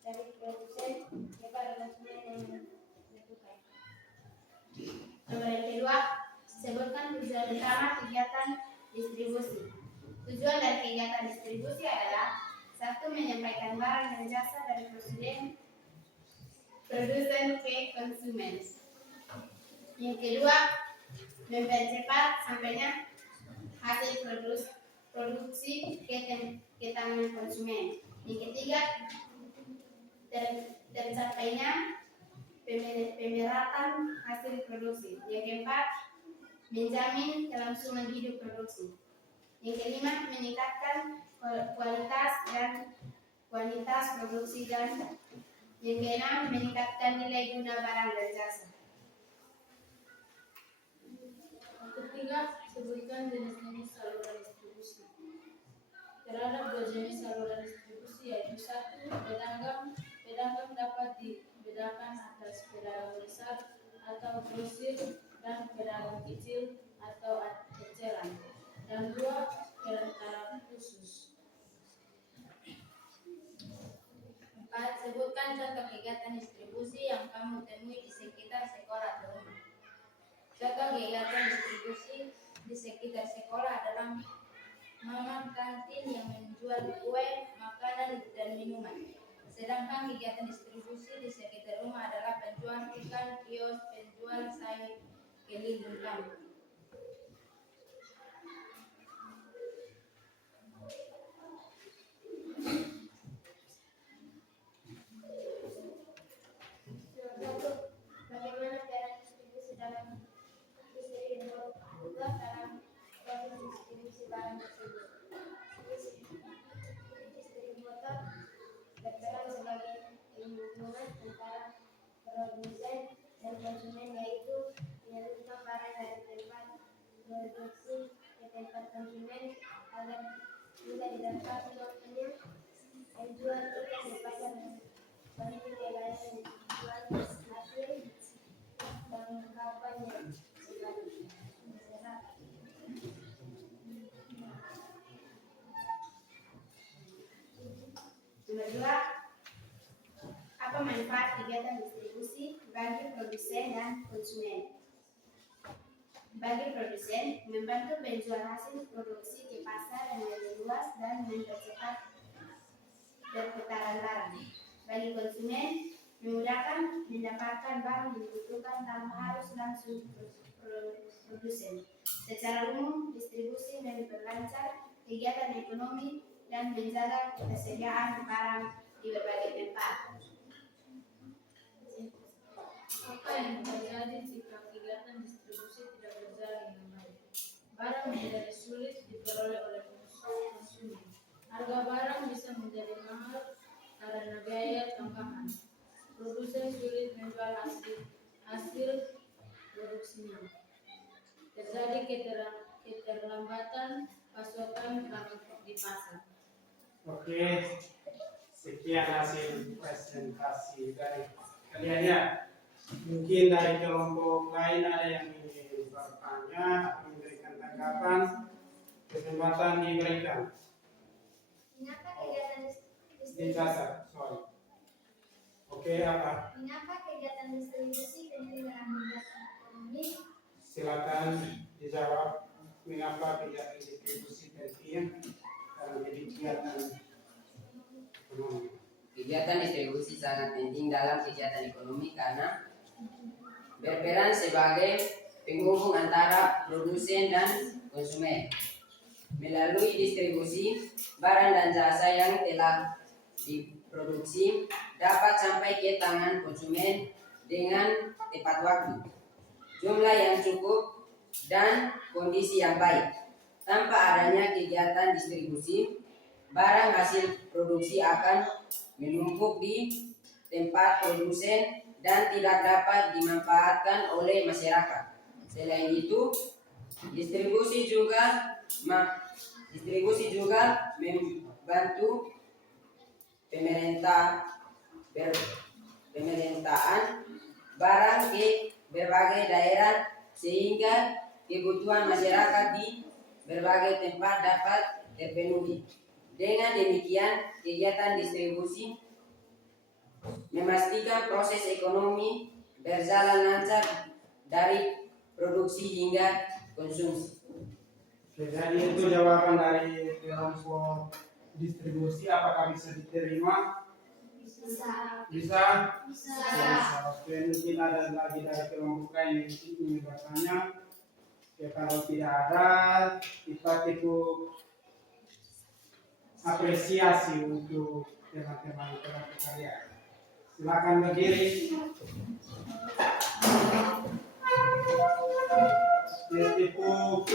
dari produsen kepada konsumen yang membutuhkan. Nomor yang kedua, sebutkan tujuan utama kegiatan distribusi. Tujuan dari kegiatan distribusi adalah 1. Menyampaikan barang dan jasa dari produsen ke konsumen. Yang kedua, mempercepat sampainya hasil produksi ke tangan konsumen. Yang ketiga, tercapainya pemerataan hasil produksi. Yang keempat, menjamin kelangsungan hidup produksi. Yang kelima, meningkatkan kualitas produksi, dan yang keenam, meningkatkan nilai guna barang dan jasa. Ketiga, sebutkan jenis-jenis saluran distribusi. Terhadap 2 jenis saluran distribusi, yaitu 1. Pedagang. Pedagang dapat dibedakan atas pedagang besar atau grosir dan pedagang kecil atau eceran. Dan 2. Perantara khusus. 4. Sebutkan contoh kegiatan distribusi yang kamu temui di sekitar sekolah atau rumah. Contoh kegiatan distribusi di sekitar sekolah adalah mama kantin yang menjual kue, makanan, dan minuman. Sedangkan kegiatan distribusi di sekitar rumah adalah penjual ikan, kios, penjual sayur keliling kampung. produsen dan konsumen, yaitu menyalurkan barang dari tempat produksi ke tempat konsumen agar mudah didapati waktunya. Penjual ikan di pasar bantu pelayanan penjual hasil tangkapannya sebagai masyarakat. Nomor 2, apa manfaat kegiatan distribusi bagi produsen dan konsumen? Bagi produsen, membantu penjual hasil produksi ke pasar yang lebih luas dan mempercepat perputaran barang. Bagi konsumen, memudahkan mendapatkan barang yang dibutuhkan tanpa harus langsung produsen. Secara umum, distribusi memperlancar kegiatan ekonomi dan menjaga ketersediaan barang di berbagai tempat. Apa yang terjadi jika kegiatan distribusi tidak berjalan dengan baik? Barang menjadi sulit diperoleh oleh konsumen. Harga barang bisa menjadi mahal karena biaya tambahan. Produsen sulit menjual hasil produksinya. Terjadi keterlambatan pasokan barang di pasar. Oke, sekian hasil presentasi dari kalian ya. Mungkin dari kelompok lain ada yang ingin bertanya atau memberikan tanggapan, kesempatan diberikan. Mengapa kegiatan Di dasar, sorry. Oke, apa? Mengapa kegiatan distribusi penting dalam kegiatan ekonomi? Silakan dijawab. Mengapa kegiatan distribusi penting dalam kegiatan ekonomi? Kegiatan distribusi sangat penting dalam kegiatan ekonomi karena berperan sebagai penghubung antara produsen dan konsumen. Melalui distribusi, barang dan jasa yang telah diproduksi dapat sampai ke tangan konsumen dengan tepat waktu, jumlah yang cukup, dan kondisi yang baik. Tanpa adanya kegiatan distribusi, barang hasil produksi akan menumpuk di tempat produsen dan tidak dapat dimanfaatkan oleh masyarakat. Selain itu, distribusi juga membantu pemerintahan barang ke berbagai daerah sehingga kebutuhan masyarakat di berbagai tempat dapat terpenuhi. Dengan demikian, kegiatan distribusi memastikan proses ekonomi berjalan lancar dari produksi hingga konsumsi. Jadi itu jawaban dari kelompok distribusi. Apakah bisa diterima? Bisa. Bisa? Oke, mungkin ada lagi dari kelompok lain yang ingin bertanya. Ya, kalau tidak ada, kita cukup apresiasi untuk teman-teman kalian. Silakan berdiri. Cukup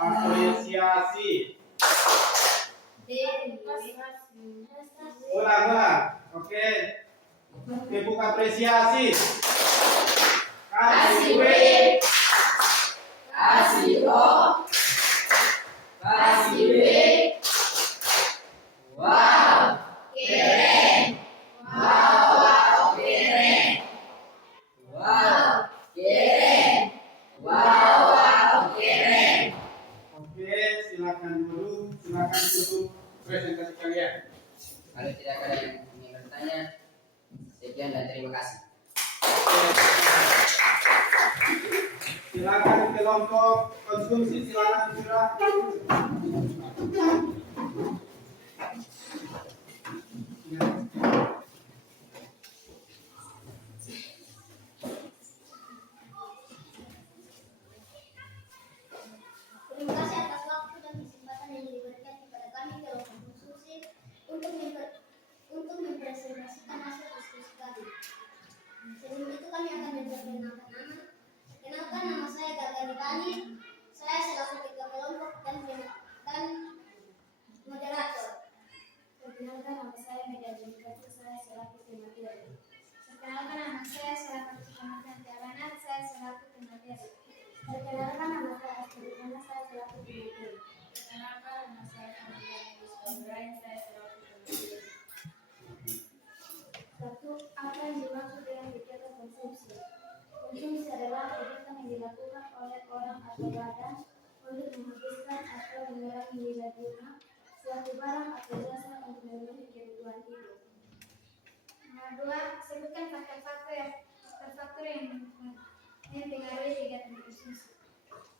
apresiasi. Ulang. Oke. Tepuk apresiasi. Kasih W. Kasih O. Kasih W. Wow, keren. Wow, keren. Wow, keren. Wow, keren. Oke, silakan tutup presentasi kalian. Kalau tidak ada yang ingin bertanya, sekian dan terima kasih. Silakan kelompok konsumsi, silakan. Terima kasih atas waktu dan kesempatan yang diberikan kepada kami kelompok konsumsi untuk mempresentasikan hasil diskusi kami. Sebelum itu kami akan memperkenalkan nama. Kenalkan, nama saya Gagani Bani. Saya selaku ketua kelompok dan moderator. Perkenalkan, nama saya Medan Demokrasi. Saya selaku pemateri. Perkenalkan, nama saya selaku Kementerian Jalanan, saya selaku pemateri. Perkenalkan, nama saya Astrid, saya selaku pemateri. Perkenalkan, nama saya Kamila Ibrahim, saya selaku pemateri. Satu, apa yang dimaksud dengan kegiatan konsumsi? Konsumsi adalah kegiatan yang dilakukan oleh orang atau badan untuk menghabiskan atau mengurangi nilai guna suatu barang atau jasa untuk memenuhi kebutuhan hidup. Nomor 2, sebutkan faktor-faktor yang mempengaruhi kegiatan konsumsi.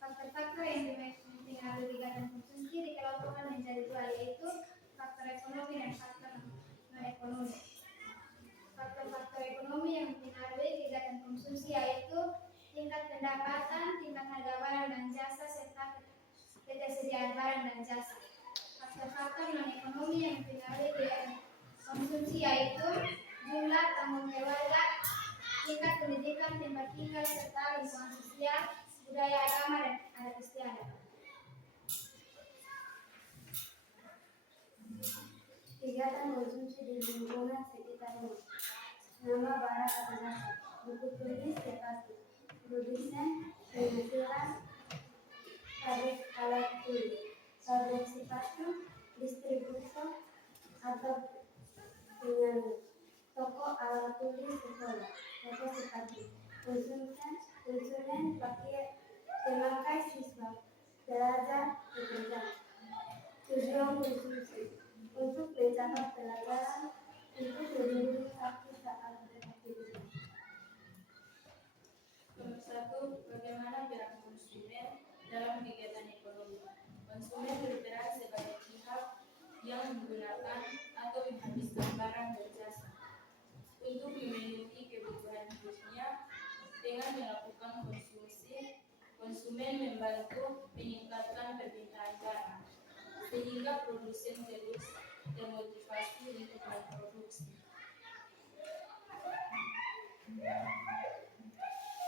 Faktor-faktor yang mempengaruhi kegiatan konsumsi dikelompokkan menjadi 2, yaitu faktor ekonomi dan faktor non-ekonomi. Faktor-faktor ekonomi yang mempengaruhi kegiatan konsumsi yaitu tingkat pendapatan, tingkat harga barang dan jasa, serta ketersediaan barang dan jasa. Faktor-faktor non-ekonomi yang mempengaruhi kegiatan konsumsi yaitu jumlah tanggung keluarga, tingkat pendidikan, tempat tinggal, serta lingkungan sosial, budaya, agama, dan adat istiadat. Kegiatan konsumsi di lingkungan sekitar rumah. Nama barang atau jasa, buku tulis kertas, produsen, pengasilan, pabrik alat tulis, pabrik sepatu, distributor atau penyalur, toko alat tulis sekolah, toko sepatu, konsulen pemakai siswa, pelajar, pekerja. Tujuan konsumsi untuk mencapai pelajaran, untuk melindungi waktu saat beraktivitas. Nomor 1, bagaimana peran konsumen dalam kegiatan ekonomi? Konsumen berperan sebagai pihak yang menggunakan atau menghabiskan barang dan jasa untuk memenuhi kebutuhan hidupnya. Dengan melakukan konsumsi, konsumen membantu meningkatkan permintaan barang, sehingga produsen terus termotivasi untuk memproduksi.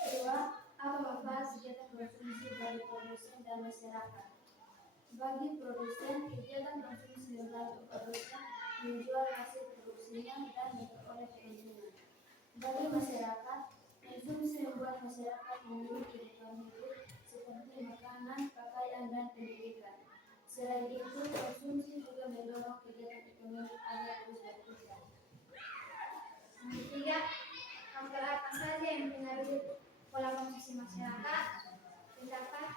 Kedua, apa manfaat kegiatan konsumsi bagi produsen dan masyarakat? Bagi produsen, kegiatan konsumsi membantu produsen menjual hasil produksinya dan memperoleh keuntungan. Bagi masyarakat, konsumsi membuat masyarakat memenuhi kebutuhan hidup seperti makanan, pakaian, dan pendidikan. Selain itu, konsumsi juga mendorong kegiatan ekonomi agar terus berkembang. Nomor 3, faktor apa saja yang mempengaruhi pola konsumsi masyarakat? Pendapat,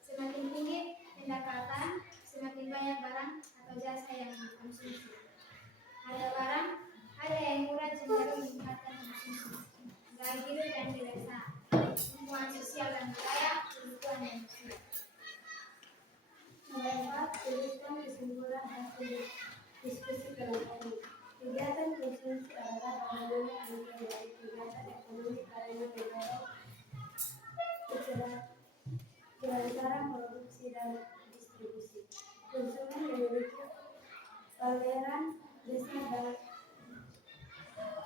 semakin tinggi pendapatan, semakin banyak barang atau jasa yang dikonsumsi. Harga yang murah cenderung meningkatkan konsumsi. Gaya hidup yang biasa, lingkungan sosial dan budaya, kebutuhan manusia. Nomor 4, tuliskan kesimpulan hasil diskusi kelompok ini. Kegiatan konsumsi adalah bangunan bagian dari kegiatan ekonomi karena mendorong kelancaran produksi dan distribusi. Konsumen memiliki peran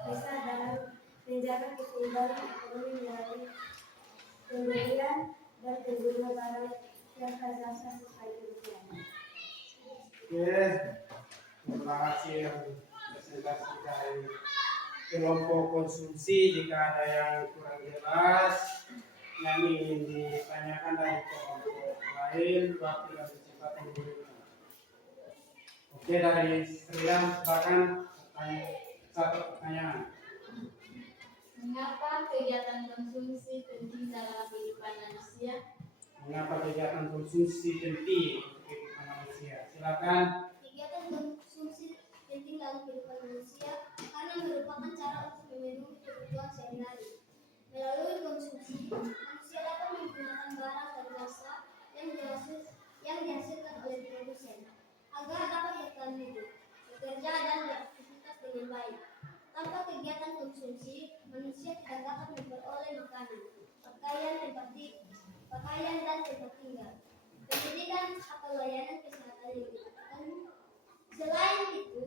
besar dalam menjaga keseimbangan ekonomi melalui pembelian dan penggunaan barang serta jasa sesuai kebutuhan. Oke, terima kasih yang presentasi dari kelompok konsumsi. Jika ada yang kurang jelas yang ingin ditanyakan dari kelompok lain, waktu dan kesempatan diberikan. Oke, dari Sriam, silakan satu pertanyaan. Mengapa kegiatan konsumsi penting dalam kehidupan manusia? Mengapa kegiatan konsumsi penting untuk kehidupan manusia? Silakan. Kegiatan konsumsi penting dalam kehidupan manusia karena merupakan cara untuk memenuhi kebutuhan sehari-hari. Melalui konsumsi, manusia dapat menggunakan barang dan jasa yang dihasilkan oleh produsen agar dapat bertahan hidup, bekerja dan beraktivitas dengan baik. Tanpa kegiatan konsumsi, manusia tidak dapat memperoleh makanan, pakaian dan tempat tinggal, pendidikan atau layanan kesehatan yang dibutuhkan. Selain itu,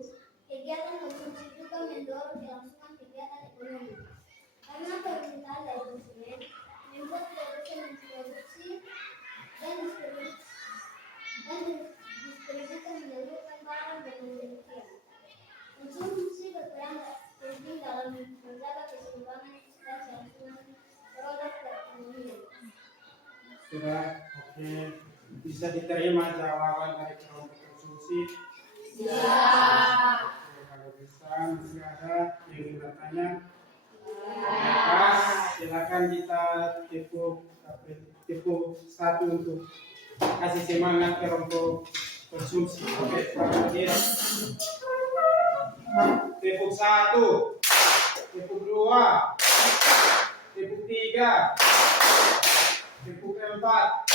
kegiatan konsumsi juga mendorong kelangsungan kegiatan ekonomi. Karena permintaan dari konsumen membuat produsen memproduksi dan distributor menyalurkan barang dengan demikian. Konsumsi berperan penting dalam menjaga Sudah, oke. Bisa diterima jawaban dari kelompok konstruksi? Oke, kalau bisa masih ada yang ingin bertanya? Pas, silakan kita tepuk satu untuk kasih semangat kelompok konsumsi. Oke, sekarang lagi. Tepuk satu, tepuk dua, tepuk tiga, tepuk empat,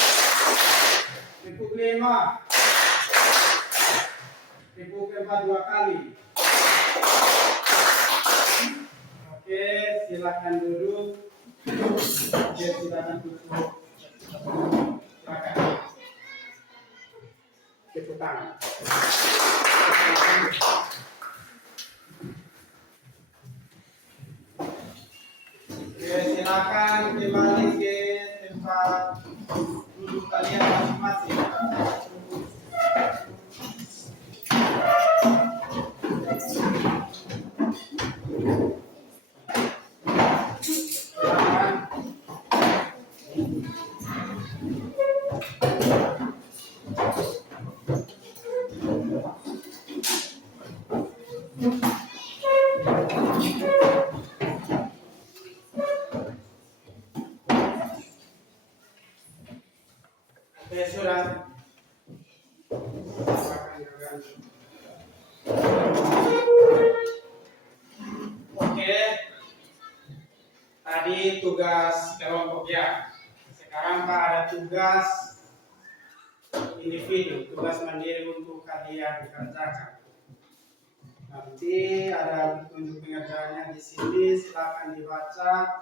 tepuk lima, tepuk empat dua kali. Oke, silakan duduk. Oke, silakan duduk. Silakan. Tepuk tangan. Oke, silakan kembali ke tempat duduk kalian masing-masing. Silakan. Oke, sudah. Oke, tadi tugas kelompok ya. Sekarang Pak ada tugas individu, tugas mandiri untuk kalian kerjakan. Nanti ada petunjuk pengerjaannya di sini, silakan dibaca,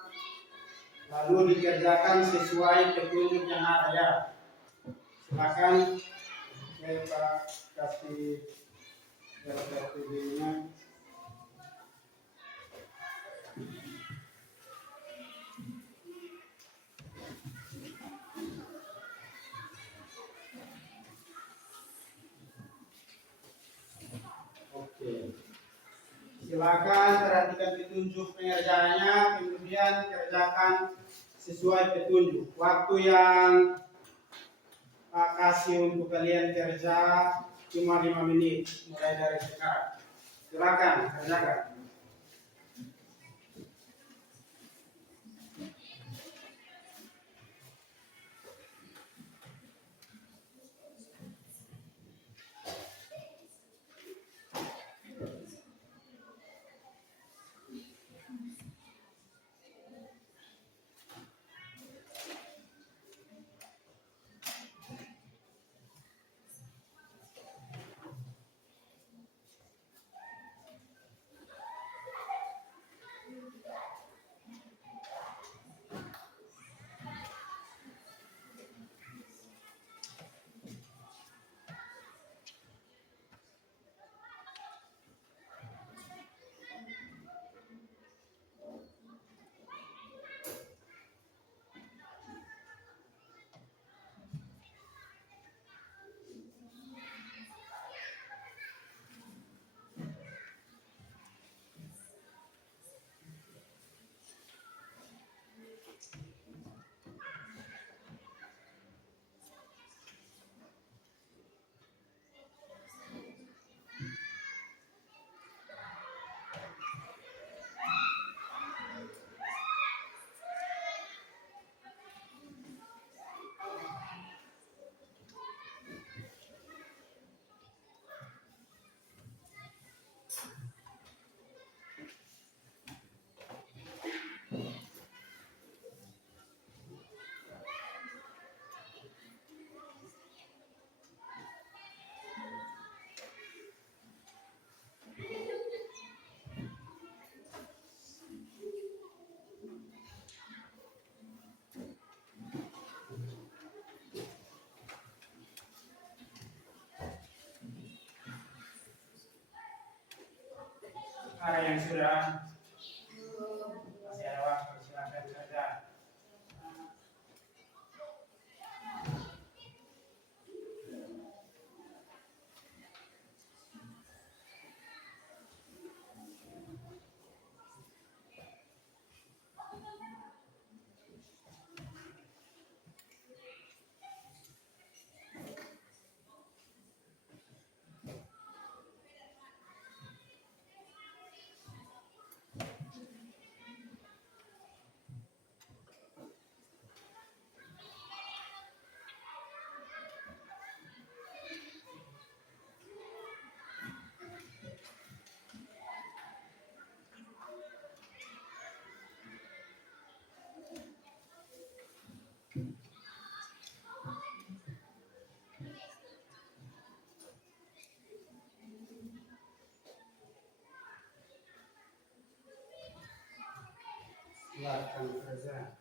lalu dikerjakan sesuai petunjuk yang ada ya. Silakan kita kasih video-nya. Oke. Silakan perhatikan petunjuk pengerjaannya, kemudian kerjakan sesuai petunjuk. Waktu yang Pak kasih untuk kalian kerja cuma 5 menit, mulai dari sekarang. Silakan kerjakan. Ada yang sudah? Masih ada waktu, silakan kerja. Silakan kerja.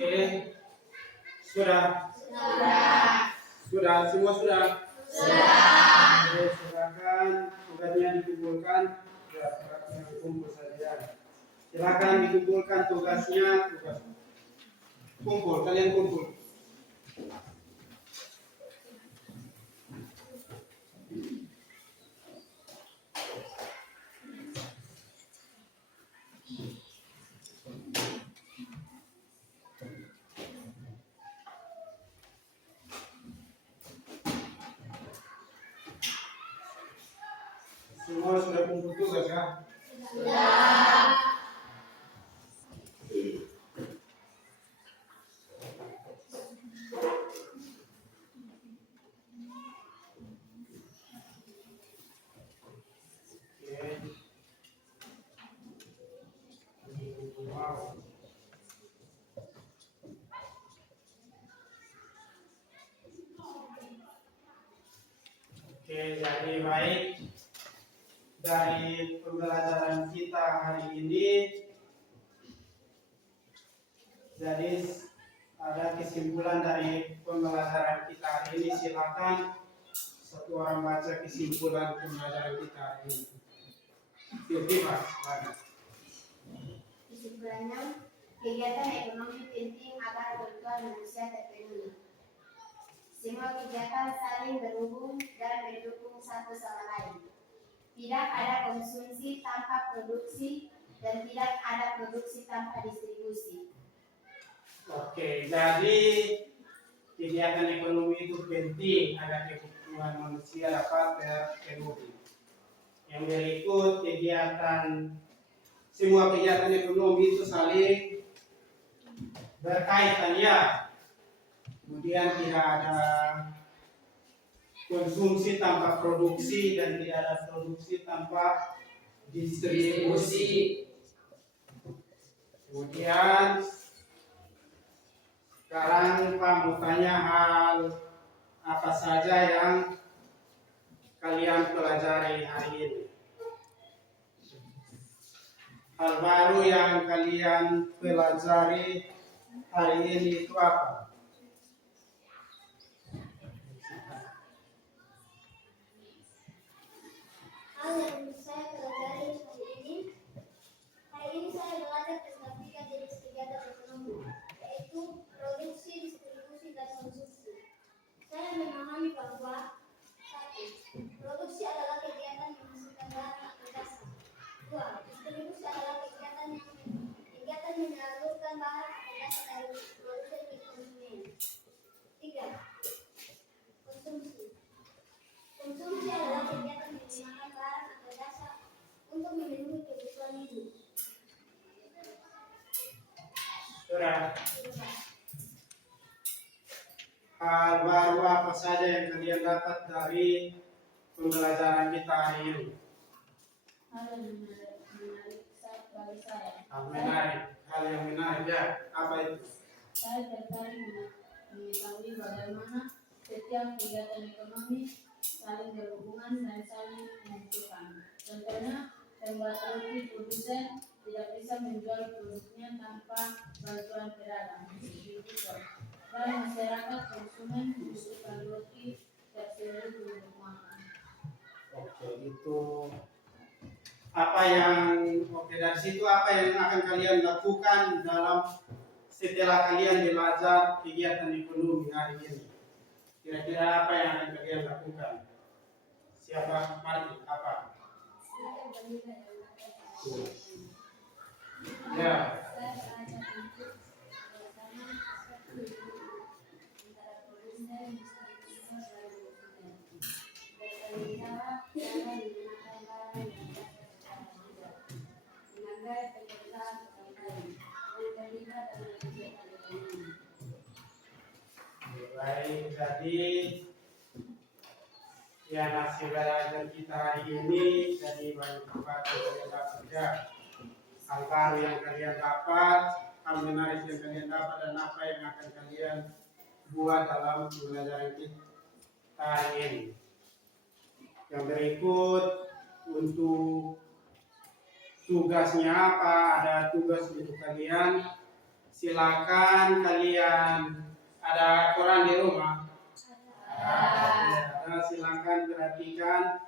Oke, sudah. Sudah, semua sudah. Oke, silakan tugasnya dikumpulkan. Ya, tugasnya dikumpul saja. Silakan dikumpulkan tugasnya. Kumpul, kalian kumpul. Semua sudah kumpul tugas ya? Wow. Oke, jadi baik. Dari pembelajaran kita hari ini, jadi ada kesimpulan dari pembelajaran kita hari ini. Silakan satu orang baca kesimpulan pembelajaran kita hari ini. Silvia, silakan. Kesimpulannya, kegiatan ekonomi penting agar kebutuhan manusia terpenuhi. Semua kegiatan saling berhubung dan mendukung satu sama lain. Tidak ada konsumsi tanpa produksi dan tidak ada produksi tanpa distribusi. Oke, jadi kegiatan ekonomi itu penting agar kebutuhan manusia dapat terpenuhi. Yang berikut semua kegiatan ekonomi itu saling berkaitan ya. Kemudian tidak ada konsumsi tanpa produksi dan tidak ada produksi tanpa distribusi. Kemudian sekarang Pak mau tanya hal apa saja yang kalian pelajari hari ini. Hal baru yang kalian pelajari hari ini itu apa? Hal yang saya pelajari hari ini saya belajar tentang 3 jenis kegiatan ekonomi, yaitu produksi, distribusi, dan konsumsi. Saya memahami bahwa 1. Produksi adalah kegiatan yang menghasilkan barang atau jasa. 2. Distribusi adalah kegiatan menyalurkan barang atau jasa dari produsen ke konsumen. 3. Konsumsi. Konsumsi adalah kegiatan menggunakan barang atau jasa untuk memenuhi kebutuhan hidup. Sudah. Hal baru apa saja yang kalian dapat dari pembelajaran kita hari ini? Hal yang menarik bagi saya. Hal yang menarik ya. Apa itu? Saya tertarik mengetahui bagaimana setiap kegiatan ekonomi saling berhubungan dan saling membutuhkan. Contohnya, pembuat roti produsen tidak bisa menjual produknya tanpa bantuan pedagang distributor. Dan masyarakat konsumen membutuhkan roti tersebut untuk makan. Oke, itu dari situ apa yang akan kalian lakukan setelah kalian belajar kegiatan ekonomi hari ini? Kira-kira apa yang akan kalian lakukan? Siapa? Martin, apa? Ya. Saya belajar untuk bersama seperti antara produsen dan distributor dari bertanggung jawab dalam menggunakan barang yang berkelanjutan juga, menghargai pekerjaan orang lain, dan terlibat dalam kegiatan ekonomi. Baik, jadi ya hasil belajar kita hari ini jadi banyak tempat yang kalian dapat ya. Hal baru yang kalian dapat, hal menarik yang kalian dapat dan apa yang akan kalian buat dalam pembelajaran kita hari ini. Yang berikut untuk tugasnya apa? Ada tugas untuk kalian. Silakan kalian, ada koran di rumah? Ada. Silakan perhatikan,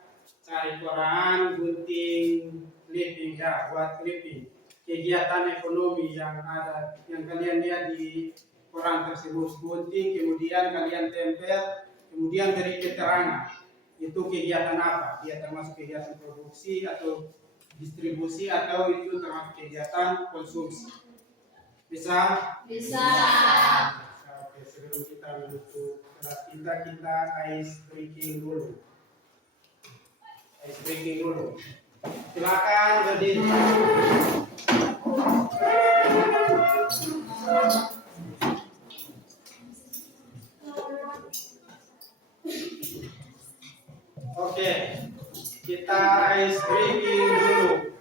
cari koran, gunting, clipping ya, buat clipping kegiatan ekonomi yang ada, yang kalian lihat di koran tersebut. Gunting, kemudian kalian tempel, kemudian beri keterangan. Itu kegiatan apa? Dia termasuk kegiatan produksi atau distribusi atau itu termasuk kegiatan konsumsi? Bisa? Bisa. Oke, sebelum kita menutup kelas kita ice breaking dulu. Ice breaking dulu. Silakan berdiri. Oke, kita ice breaking dulu.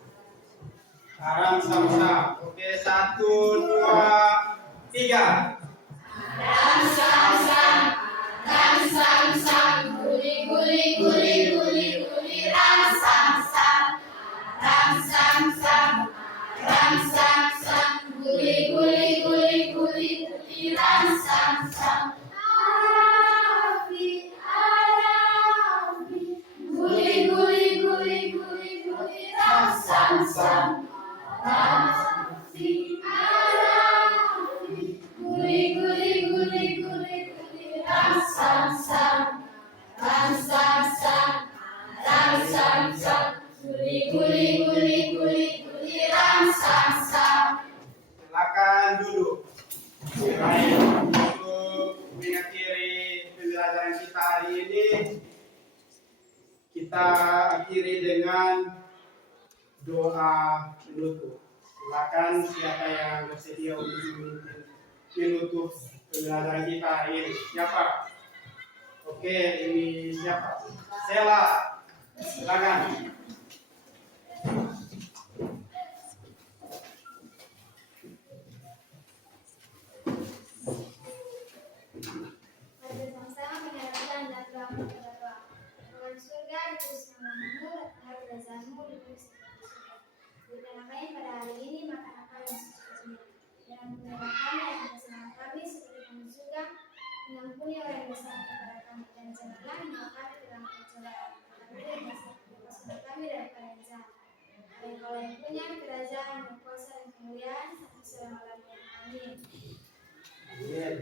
Sekarang sama-sama. Oke, 1, 2, 3. Silakan duduk. Baik, untuk mengakhiri pembelajaran kita hari ini, kita akhiri dengan doa penutup. Silakan siapa yang bersedia untuk menutup pembelajaran kita hari ini. Siapa? Oke, ini siapa? Sela. Silakan. Mari bersama-sama menyerahkan dan doa kepada Tuhan. Tuhan surga, ditulis namamu, datanglah kerajaanmu, ditulis seperti surga. Berikanlah kami pada hari ini makan apa yang sesuai. Jangan menyerah kami akan kesalahan kami seperti kami juga mengampuni orang yang bersalah kepada kami, dan janganlah membawa kami ke dalam pencobaan, tetapi lepaskanlah kami daripada yang jahat. Dan kalau yang punya kerajaan, dan kuasa dan kemuliaan sampai selama-lamanya. Amin. Amin.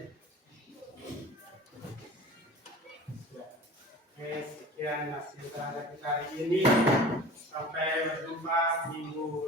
Oke, sekian hasil belajar kita hari ini. Sampai berjumpa minggu